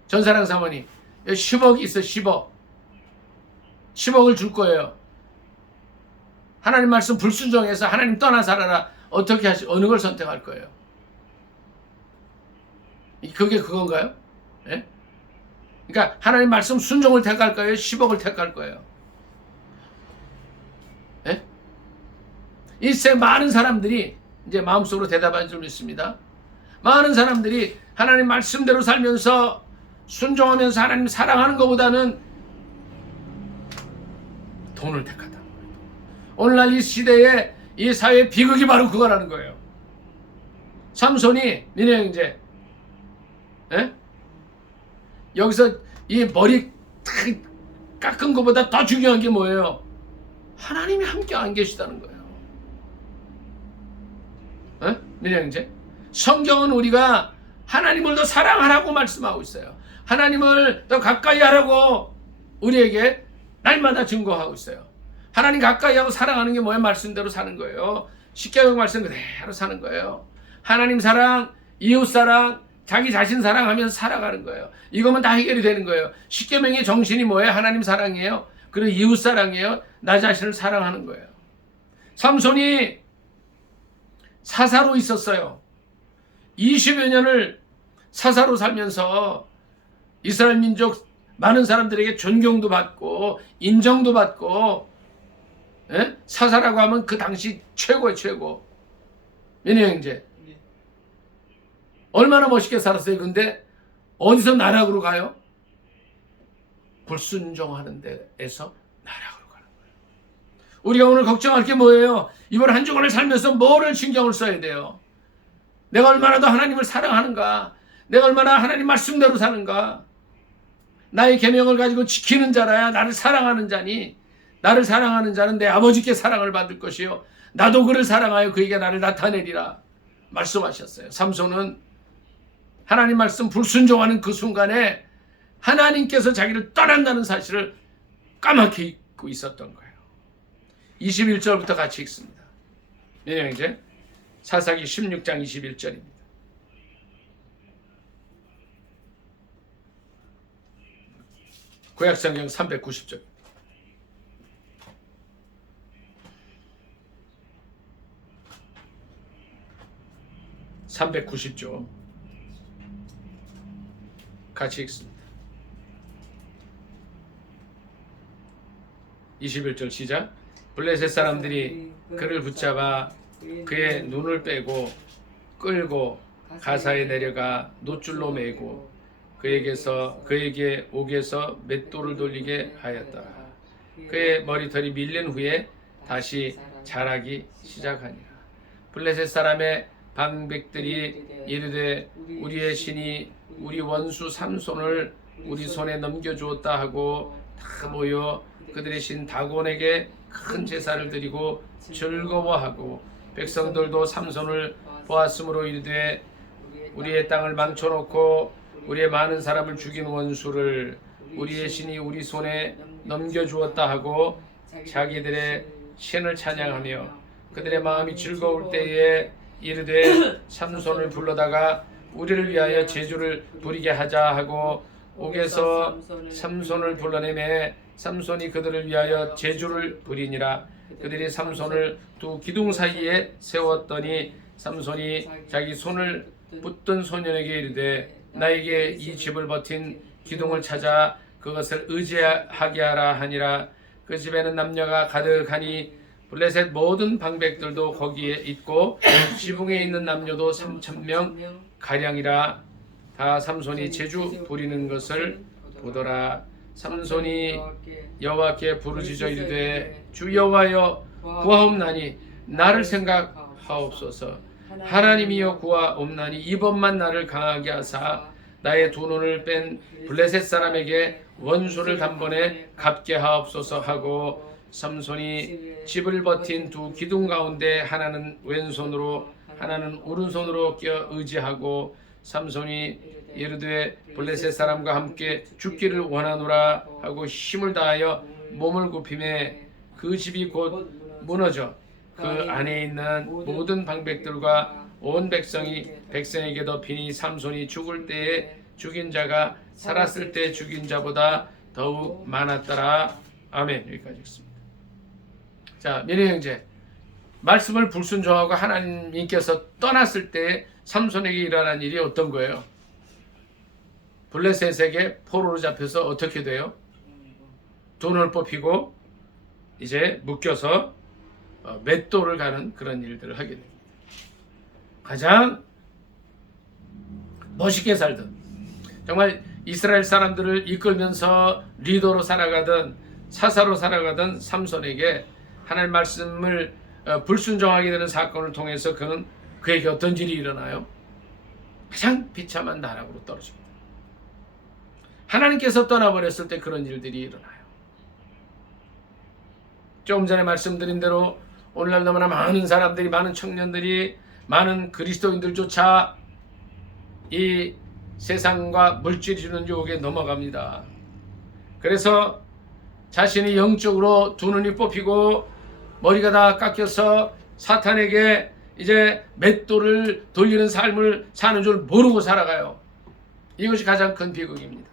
전사랑 사모님, 여기 10억이 있어요. 10억. 10억을 줄 거예요. 하나님 말씀 불순종해서 하나님 떠나 살아라. 어떻게 어느 걸 선택할 거예요? 그게 그건가요? 예? 그러니까 하나님 말씀 순종을 택할 거예요? 10억을 택할 거예요? 예? 이 세상 많은 사람들이 이제 마음속으로 대답한 줄 믿습니다. 많은 사람들이 하나님 말씀대로 살면서 순종하면서 하나님 사랑하는 것보다는 돈을 택하다. 오늘날 이 시대에 이 사회의 비극이 바로 그거라는 거예요. 삼손이 니네 형제, 예? 여기서 이 머리 깎은 것보다 더 중요한 게 뭐예요? 하나님이 함께 안 계시다는 거예요. 예? 니네 형제, 성경은 우리가 하나님을 더 사랑하라고 말씀하고 있어요. 하나님을 더 가까이 하라고 우리에게 날마다 증거하고 있어요. 하나님 가까이 하고 사랑하는 게 뭐예요? 말씀대로 사는 거예요. 십계명 말씀 그대로 사는 거예요. 하나님 사랑, 이웃 사랑, 자기 자신 사랑하면서 살아가는 거예요. 이거면 다 해결이 되는 거예요. 십계명의 정신이 뭐예요? 하나님 사랑이에요. 그리고 이웃 사랑이에요. 나 자신을 사랑하는 거예요. 삼손이 사사로 있었어요. 20여 년을 사사로 살면서 이스라엘 민족 많은 사람들에게 존경도 받고 인정도 받고, 예? 사사라고 하면 그 당시 최고의 최고. 민혜 형제 얼마나 멋있게 살았어요. 근데 어디서 나락으로 가요? 불순종하는 데에서 나락으로 가는 거예요. 우리가 오늘 걱정할 게 뭐예요? 이번 한 주간을 살면서 뭐를 신경을 써야 돼요? 내가 얼마나 더 하나님을 사랑하는가? 내가 얼마나 하나님 말씀대로 사는가? 나의 계명을 가지고 지키는 자라야 나를 사랑하는 자니, 나를 사랑하는 자는 내 아버지께 사랑을 받을 것이요 나도 그를 사랑하여 그에게 나를 나타내리라 말씀하셨어요. 삼손은 하나님 말씀 불순종하는 그 순간에 하나님께서 자기를 떠난다는 사실을 까맣게 잊고 있었던 거예요. 21절부터 같이 읽습니다. 네, 이제 사사기 16장 21절입니다. 구약성경 390쪽. 390조 같이 읽습니다. 21절 시작. 블레셋 사람들이 그를 붙잡아 그의 눈을 빼고 끌고 가사에 내려가 노줄로 매고 그에게 옥에서 맷돌을 돌리게 하였더라. 그의 머리털이 밀린 후에 다시 자라기 시작하니라. 블레셋 사람의 방백들이 이르되 우리의 신이 우리 원수 삼손을 우리 손에 넘겨주었다 하고 다 모여 그들의 신 다곤에게 큰 제사를 드리고 즐거워하고 백성들도 삼손을 보았으므로 이르되 우리의 땅을 망쳐놓고 우리의 많은 사람을 죽인 원수를 우리의 신이 우리 손에 넘겨주었다 하고 자기들의 신을 찬양하며 그들의 마음이 즐거울 때에 이르되 삼손을 불러다가 우리를 위하여 제주를 부리게 하자 하고 옥에서 삼손을 불러내매 삼손이 그들을 위하여 제주를 부리니라. 그들이 삼손을 두 기둥 사이에 세웠더니 삼손이 자기 손을 붙든 소년에게 이르되 나에게 이 집을 버틴 기둥을 찾아 그것을 의지하게 하라 하니라. 그 집에는 남녀가 가득하니 블레셋 모든 방백들도 거기에 있고 지붕에 있는 남녀도 3,000명 가량이라. 다 삼손이 제주 부리는 것을 보더라. 삼손이 여호와께 부르짖어 이르되 주 여호와여 구하옵나니 나를 생각하옵소서. 하나님이여 구하옵나니 이번만 나를 강하게 하사 나의 두 눈을 뺀 블레셋 사람에게 원수를 단번에 갚게 하옵소서 하고 삼손이 집을 버틴 두 기둥 가운데 하나는 왼손으로 하나는 오른손으로 껴 의지하고 삼손이 이르되 블레셋 사람과 함께 죽기를 원하노라 하고 힘을 다하여 몸을 굽히매 그 집이 곧 무너져 그 안에 있는 모든 방백들과 온 백성에게 덮이니 삼손이 죽을 때에 죽인 자가 살았을 때 죽인 자보다 더욱 많았더라. 아멘. 여기까지 읽습니다. 자, 민혜 형제, 말씀을 불순종하고 하나님께서 떠났을 때 삼손에게 일어난 일이 어떤 거예요? 블레셋에게 포로로 잡혀서 어떻게 돼요? 돈을 뽑히고 이제 묶여서 맷돌을 가는 그런 일들을 하게 됩니다. 가장 멋있게 살던, 정말 이스라엘 사람들을 이끌면서 리더로 살아가던 사사로 살아가던 삼손에게 하나님 말씀을 불순종하게 되는 사건을 통해서 그에게 어떤 일이 일어나요? 가장 비참한 나락으로 떨어집니다. 하나님께서 떠나버렸을 때 그런 일들이 일어나요. 조금 전에 말씀드린 대로 오늘날 너무나 많은 사람들이, 많은 청년들이, 많은 그리스도인들조차 이 세상과 물질이 주는 유혹에 넘어갑니다. 그래서 자신이 영적으로 두 눈이 뽑히고 머리가 다 깎여서 사탄에게 이제 맷돌을 돌리는 삶을 사는 줄 모르고 살아가요. 이것이 가장 큰 비극입니다.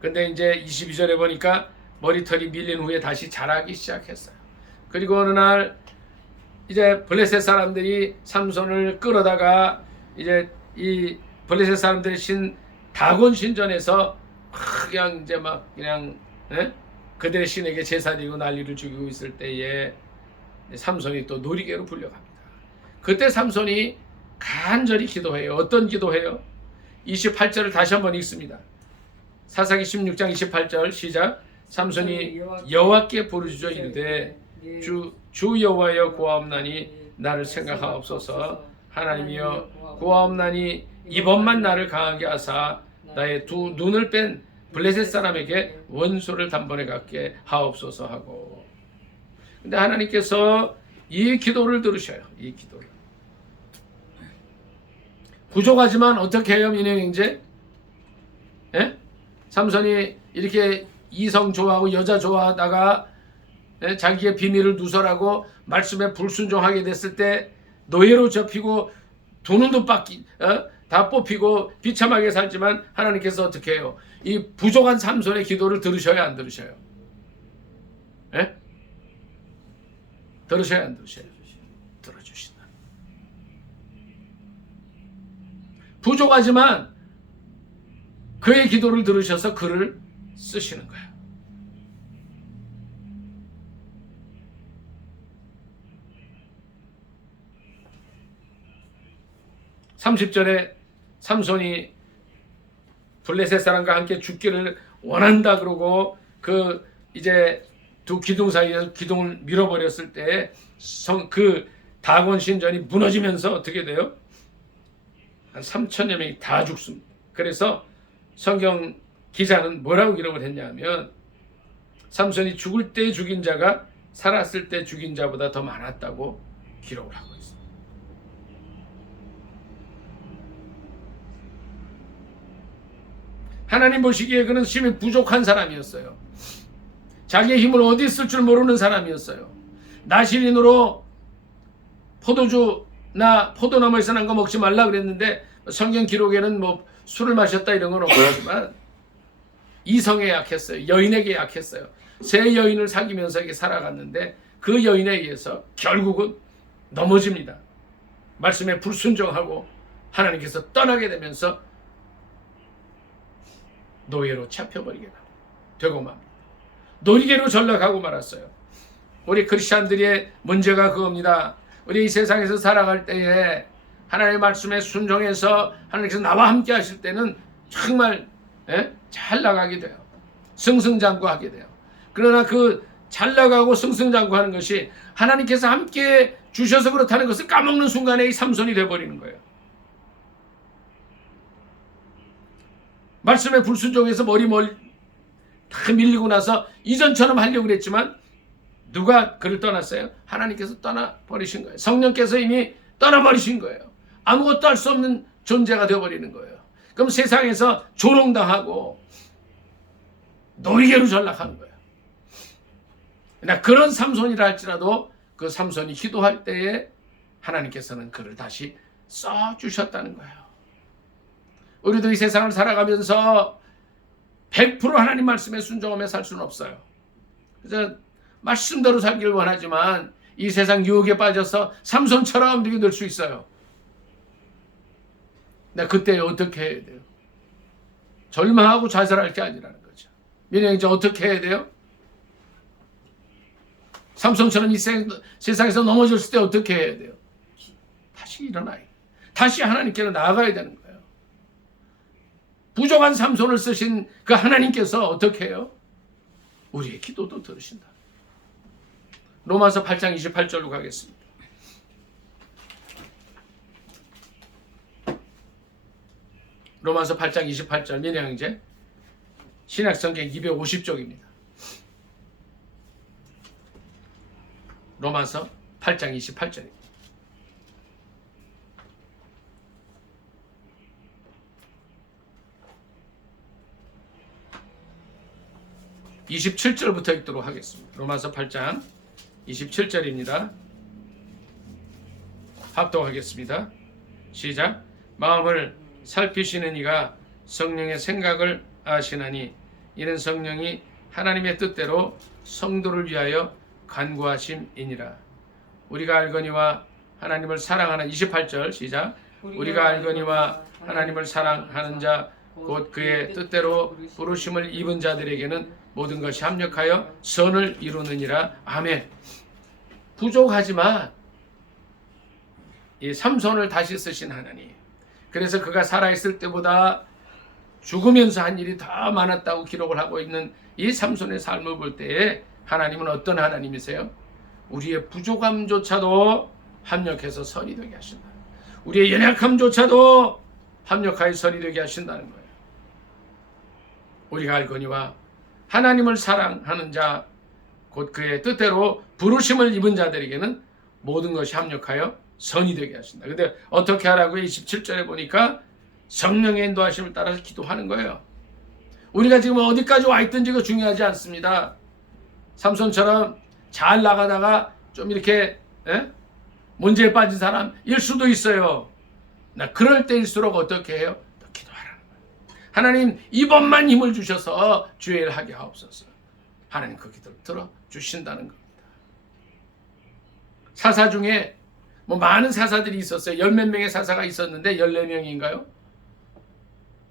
근데 이제 22절에 보니까 머리털이 밀린 후에 다시 자라기 시작했어요. 그리고 어느 날 이제 블레셋 사람들이 삼손을 끌어다가 이제 이 블레셋 사람들이 신 다곤 신전에서 그냥 이제 막 그냥 그들의 신에게 제사 드리고 난리를 죽이고 있을 때에 삼손이 또 놀이개로 불려갑니다. 그때 삼손이 간절히 기도해요. 어떤 기도해요? 28절을 다시 한번 읽습니다. 사사기 16장 28절 시작. 삼손이 여호와께 부르짖어 이르되 주 여호와여 구하옵나니 나를 생각하옵소서. 하나님이여 구하옵나니 이번만 나를 강하게 하사 나의 두 눈을 뺀 블레셋 사람에게 원수를 단번에 갖게 하옵소서 하고. 근데 하나님께서 이 기도를 들으셔요. 이 기도를. 부족하지만 어떻게 해요, 민행행제? 예? 삼손이 이렇게 이성 좋아하고 여자 좋아하다가 자기의 비밀을 누설하고 말씀에 불순종하게 됐을 때 노예로 접히고 두 눈도 다 뽑히고 비참하게 살지만 하나님께서 어떻게 해요? 이 부족한 삼손의 기도를 들으셔야 안 들으셔요? 예? 들으셔야 안 들으셔요? 들어주신다. 부족하지만 그의 기도를 들으셔서 글을 쓰시는 거예요. (30절에) 삼손이 블레셋 사람과 함께 죽기를 원한다 그러고 그 이제 두 기둥 사이에서 기둥을 밀어버렸을 때 그 다곤 신전이 무너지면서 어떻게 돼요? 한 3천여 명이 다 죽습니다. 그래서 성경 기자는 뭐라고 기록을 했냐면 삼손이 죽을 때 죽인 자가 살았을 때 죽인 자보다 더 많았다고 기록을 하고 있습니다. 하나님 보시기에 그는 심히 부족한 사람이었어요. 자기의 힘을 어디 쓸 줄 모르는 사람이었어요. 나시린으로 포도주나 포도나무에서 난 거 먹지 말라 그랬는데 성경 기록에는 뭐 술을 마셨다 이런 건 없지만 이성에 약했어요. 여인에게 약했어요. 새 여인을 사귀면서 이렇게 살아갔는데 그 여인에 의해서 결국은 넘어집니다. 말씀에 불순종하고 하나님께서 떠나게 되면서 노예로 잡혀버리게 되고 맙니다. 놀이개로 전락하고 말았어요. 우리 크리스찬들의 문제가 그겁니다. 우리 이 세상에서 살아갈 때에 하나님의 말씀에 순종해서 하나님께서 나와 함께 하실 때는 정말 잘 나가게 돼요. 승승장구하게 돼요. 그러나 그 잘 나가고 승승장구하는 것이 하나님께서 함께 주셔서 그렇다는 것을 까먹는 순간에 이 삼손이 되어버리는 거예요. 말씀에 불순종해서 머리 다 밀리고 나서 이전처럼 하려고 그랬지만 누가 그를 떠났어요? 하나님께서 떠나버리신 거예요. 성령께서 이미 떠나버리신 거예요. 아무것도 할 수 없는 존재가 되어버리는 거예요. 그럼 세상에서 조롱당하고 놀이개로 전락하는 거예요. 그러나 그런 삼손이라 할지라도 그 삼손이 기도할 때에 하나님께서는 그를 다시 써주셨다는 거예요. 우리도 이 세상을 살아가면서 100% 하나님 말씀에 순종하며 살 수는 없어요. 그래서 말씀대로 살기를 원하지만 이 세상 유혹에 빠져서 삼손처럼 우리가 될 수 있어요. 근데 그때 어떻게 해야 돼요? 절망하고 자살할 게 아니라는 거죠. 민영이 이제 어떻게 해야 돼요? 삼손처럼 이 세상에서 넘어졌을 때 어떻게 해야 돼요? 다시 일어나야 돼요. 다시 하나님께로 나아가야 되는 거예요. 부족한 삼손을 쓰신 그 하나님께서 어떻게 해요? 우리의 기도도 들으신다. 로마서 8장 28절로 가겠습니다. 로마서 8장 28절 민영이제 신약성경 250쪽입니다. 로마서 8장 28절입니다. (27절부터) 읽도록 하겠습니다. 로마서 8장 27절입니다. 합독하겠습니다. 시작. 마음을 살피시는 이가 성령의 생각을 아시나니 이는 성령이 하나님의 뜻대로 성도를 위하여 간구하심이니라. 우리가 알거니와 하나님을 사랑하는 28절 시작. 우리가 알거니와 하나님을 사랑하는 자 곧 그의 뜻대로 부르심을 입은 자들에게는 모든 것이 합력하여 선을 이루느니라. 아멘. 부족하지만 이 삼손을 다시 쓰신 하나님, 그래서 그가 살아있을 때보다 죽으면서 한 일이 더 많았다고 기록을 하고 있는 이 삼손의 삶을 볼 때에 하나님은 어떤 하나님이세요? 우리의 부족함조차도 합력해서 선이 되게 하신다. 우리의 연약함조차도 합력하여 선이 되게 하신다는 거예요. 우리가 알거니와 하나님을 사랑하는 자 곧 그의 뜻대로 부르심을 입은 자들에게는 모든 것이 합력하여 선이 되게 하신다. 근데 어떻게 하라고요? 27절에 보니까 성령의 인도하심을 따라서 기도하는 거예요. 우리가 지금 어디까지 와 있든지가 중요하지 않습니다. 삼손처럼 잘 나가다가 좀 이렇게 문제에 빠진 사람일 수도 있어요. 나 그럴 때일수록 어떻게 해요? 더 기도하라는 거예요. 하나님 이번만 힘을 주셔서 주의 일 하게 하옵소서. 하나님 그 기도를 들어주신다는 겁니다. 사사 중에 뭐 많은 사사들이 있었어요. 10몇 명의 사사가 있었는데 14명인가요?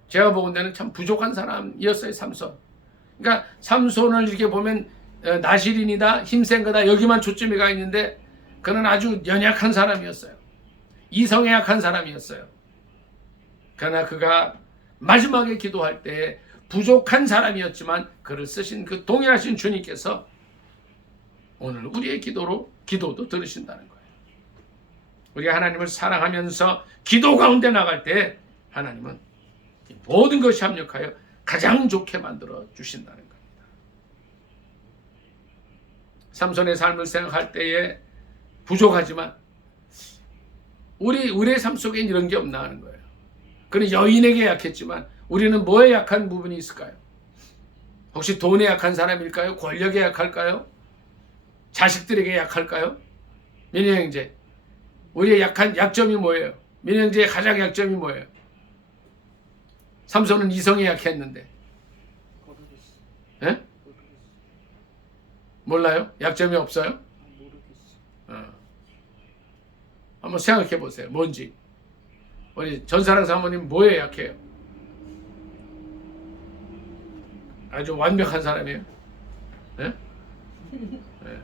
제가 보는 데는 참 부족한 사람이었어요. 삼손. 그러니까 삼손을 이렇게 보면 나실인이다, 힘센 거다, 여기만 초점이 가 있는데 그는 아주 연약한 사람이었어요. 이성에 약한 사람이었어요. 그러나 그가 마지막에 기도할 때 부족한 사람이었지만 그를 쓰신 그 동일하신 주님께서 오늘 우리의 기도도 들으신다는 거예요. 우리가 하나님을 사랑하면서 기도 가운데 나갈 때 하나님은 모든 것이 합력하여 가장 좋게 만들어 주신다는 겁니다. 삼손의 삶을 생각할 때에 부족하지만 우리의 삶 속엔 이런 게 없나 하는 거예요. 그는 여인에게 약했지만 우리는 뭐에 약한 부분이 있을까요? 혹시 돈에 약한 사람일까요? 권력에 약할까요? 자식들에게 약할까요? 민희 형제, 우리의 약점이 뭐예요? 민희 형제의 가장 약점이 뭐예요? 삼손은 이성에 약했는데, 예? 몰라요? 약점이 없어요? 한번 생각해 보세요. 뭔지. 우리 전사랑 사모님 뭐에 약해요? 아주 완벽한 사람이에요. 예? 예.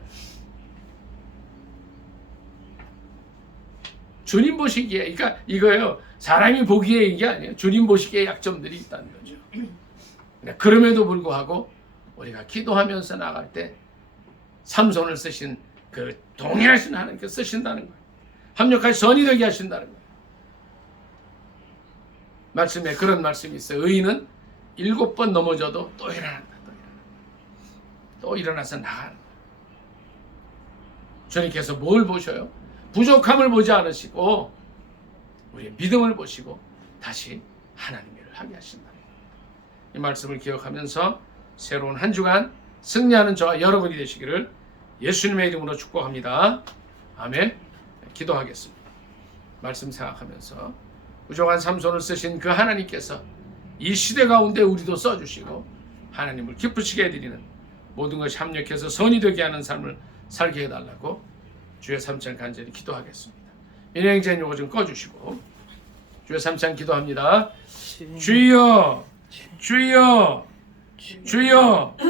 주님 보시기에, 그러니까 이거요, 사람이 보기에 이게 아니에요. 주님 보시기에 약점들이 있다는 거죠. 그럼에도 불구하고 우리가 기도하면서 나갈 때 삼손을 쓰신 그 동일하신 하나님께 쓰신다는 거예요. 합력하여 선이 되게 하신다는 거예요. 말씀에 그런 말씀이 있어요. 의인은 7번 넘어져도 또 일어난다. 또 일어나서 나가는 거예요. 주님께서 뭘 보셔요? 부족함을 보지 않으시고 우리의 믿음을 보시고 다시 하나님 일을 하게 하신다. 이 말씀을 기억하면서 새로운 한 주간 승리하는 저와 여러분이 되시기를 예수님의 이름으로 축복합니다. 아멘. 기도하겠습니다. 말씀 생각하면서 부족한 삼손을 쓰신 그 하나님께서 이 시대 가운데 우리도 써주시고 하나님을 기쁘시게 해드리는 모든 것이 합력해서 선이 되게 하는 삶을 살게 해달라고 주의 삼창 간절히 기도하겠습니다. 민행제는 요거 좀 꺼주시고 주의 삼창 기도합니다. 주여, 주여, 주여.